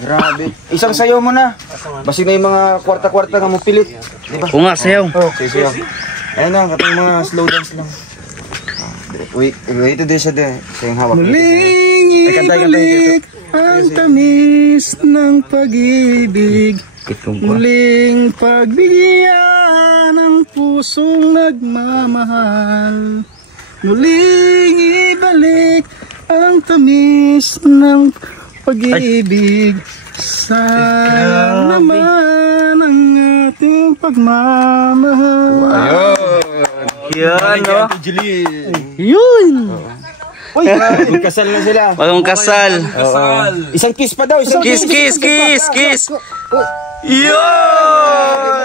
Grabe. Isang sayo mo na. Basi na yung mga kwarta-kwarta nga mo pilit. Di ba? Oo nga, sayaw. Sayaw. Ayun na, katong mga slow dance lang. Wait, ito din siya din. Siya yung hawak. Muling ibalik ang tamis ng pag-ibig. Muling pagbigyan ng pusong nagmamahal. Muling ibalik ang tamis ng pag-ibig. Sayang naman ang ating pagmamahal. Yan, no? Yun! Uy, kasal na sila. Bagong kasal. Isang kiss pa daw. Kiss. Yun!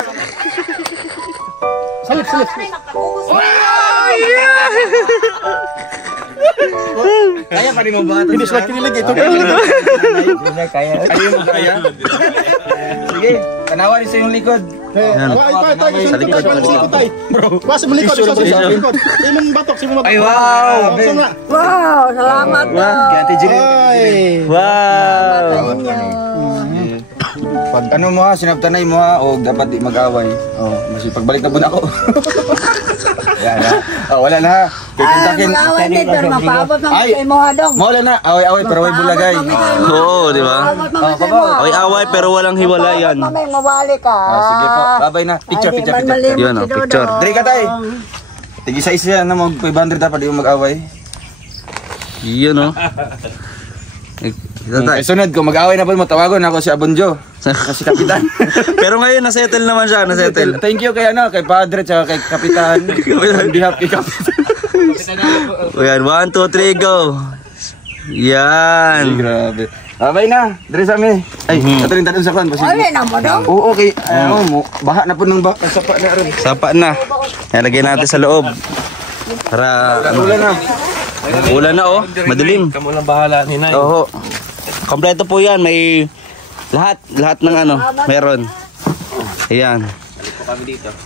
Salip. Kaya pa rin mo ba? Hindi sila kinilig. Ito Kaya mo kaya? Sige, tanawa rin sa yung likod. Sa likod. Bro, basta mo likod. Sa likod. Imong batok. Ay, wow! Wow, salamat po. Kaya Ate Jeline. Wow! Pag ano mo ha, sinabtanay mo ha, o dapat di mag-away. Kasi pagbalik na po na ako. Yan ha. Wala na ha. Kikintakin. Mag-away din, pero mapaabot naman kayo mo hadong. Mawala na. Away-away pero may bulagay. Oo, di ba? Away pero walang hiwalayan. Mamay, mawali ka. Sige po. Babay na. Picture. Yun, picture. Dali ka tay. Tig-isa-isa yan na mag 500 dapat di mo mag-away. Yun, no? Sunod ko, mag-away na po mo. Tawagon ako si Abonjo. Si Kapitan. Pero ngayon, nasettle naman siya. Nasettle. Thank you kay kay Padre at kay Kapitan. On behalf kay Kapitan. Ayan, 1, 2, 3, go. Yan. Grabe. Babay na. Dere sa amin. Ay, ito rin tanong sa kwan. Ay, na mo daw. Oo, okay. Baha na po ng sapa na rin. Sapa na. Yan, lagyan natin sa loob. Para, Ulan na. ulan na, oh. Madilim. Kamu lang bahala ni Nay. Oo. Kompleto po yan. May lahat ng ano, meron. Ayan.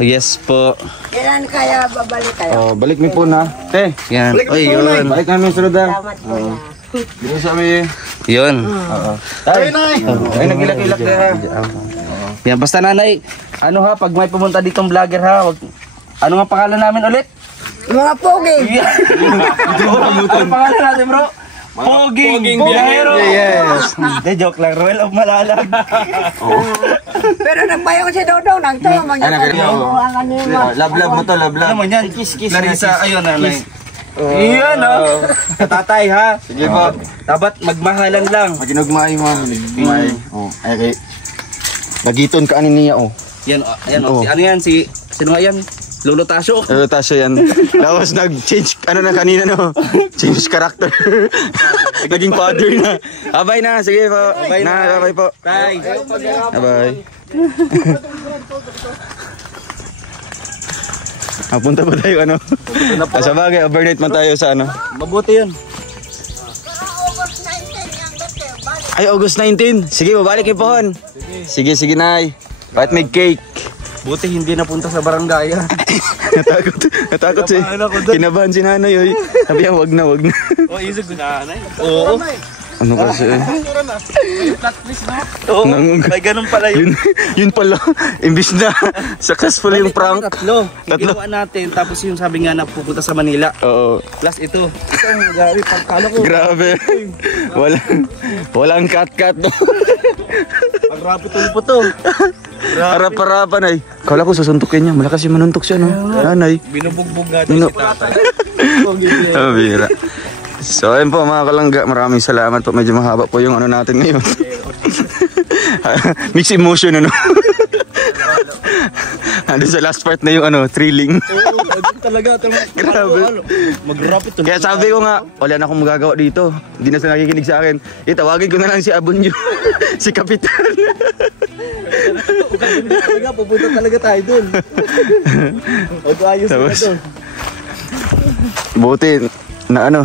Yes po. Kailan kaya babalik kayo? Balik mi po na. Te. Yan. Oy, yun. Balik namin sunod na. Dito sa amin. Yun. Tay. Ay, nagilak-ilak na ha. Yan, basta nanay, ano ha, pag may pumunta ditong vlogger ha, ano nga pangalan namin ulit? Mga pogi. Ano pangalan natin, bro? Poging Biyahero. Yes. De joke lang, Roel of Malalag. Pero nagbayang si Dodong, nagtayo man Ano niya. Love mo to, love. Ano mo yan? Kiss. Larissa, ayun nanay. Iyan oh. Tatay ha. Sige po. Dapat magmahalan lang. Maginugmay mo. Magmay. Ay kay. Nagiton ka ani niya oh. Yan, ayan oh. Ano yan sino nga yan? Lolo Tasyo. Tasyo yan. Tapos nag-change, ano na kanina no? Change character. Naging father na. Abay na, sige po. Abay po. Bye. Abay. Punta pa tayo ano? Sa bagay, overnight man tayo sa ano? Mabuti yun. Ay, August 19. Sige, babalik yung pohon. Sige, nay. Bakit may cake? Buti hindi napunta sa barangay. Natakot si. Kinabahan ako doon. Kinabahan si nanay. Oy. Sabi niya, wag na. Oh, isog na nanay. Oo. Ano kasi? Flat please, no? Oo, Nang- may ganun pala yun. Yun pala. Imbis na successful yung prank. Tatlo. Ginawa natin, tapos yung sabi nga na pupunta sa Manila. Oo. Plus ito. Ito, grabe, pagkala ko. Grabe. Walang cut-cut. Ang rapi tulpo to. Harap-harapan ay. Kala ko susuntukin niya. Malakas yung manuntok siya, no? Nanay. Binubugbog nga din si tatay. Oh, bira. So, ayun po mga kalangga. Maraming salamat po. Medyo mahaba po yung ano natin ngayon. Mixed emotion, ano? Ano sa last part na yung ano, thrilling. Talaga, Grabe. mag-rapid to. Kaya sabi ko nga, wala na akong magagawa dito. Hindi na sila nakikinig sa akin. Tawagin ko na lang si Abunyo. Si Kapitan. Talaga, pupunta talaga tayo dun. Ayos na Tapos, dun. buti na ano,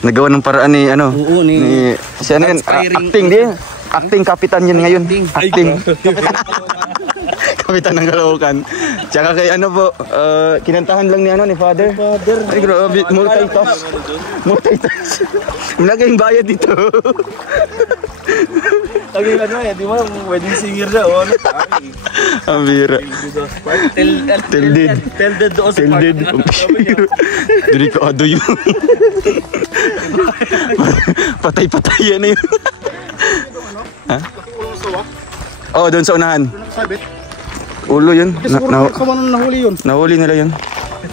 nagawa ng paraan ni ano. Oo, ni Si ano yun? Aspiring- Acting din. Acting kapitan yun ngayon. Acting. Kapitan ng Caloocan. Tsaka kay ano po, kinantahan lang ni ano ni Father. Ay grabe, multitask. Multitask. Naging bayad dito. Ang ano eh, di ba? Wedding singer siya, o ano? Ang bira. Tilded doon sa Tilded. Delikado yun. Patay-patay yan yun. Ha? Oo, doon sa unahan. Sabit. Ulo yun. Kawan nahuli yun. Nahuli nila yun.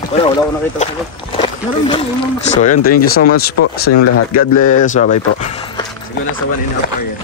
Wala ko nakita sa ko. So yun, thank you so much po sa inyong lahat. God bless. Bye-bye po. Siguro nasa 1.5 hour yan.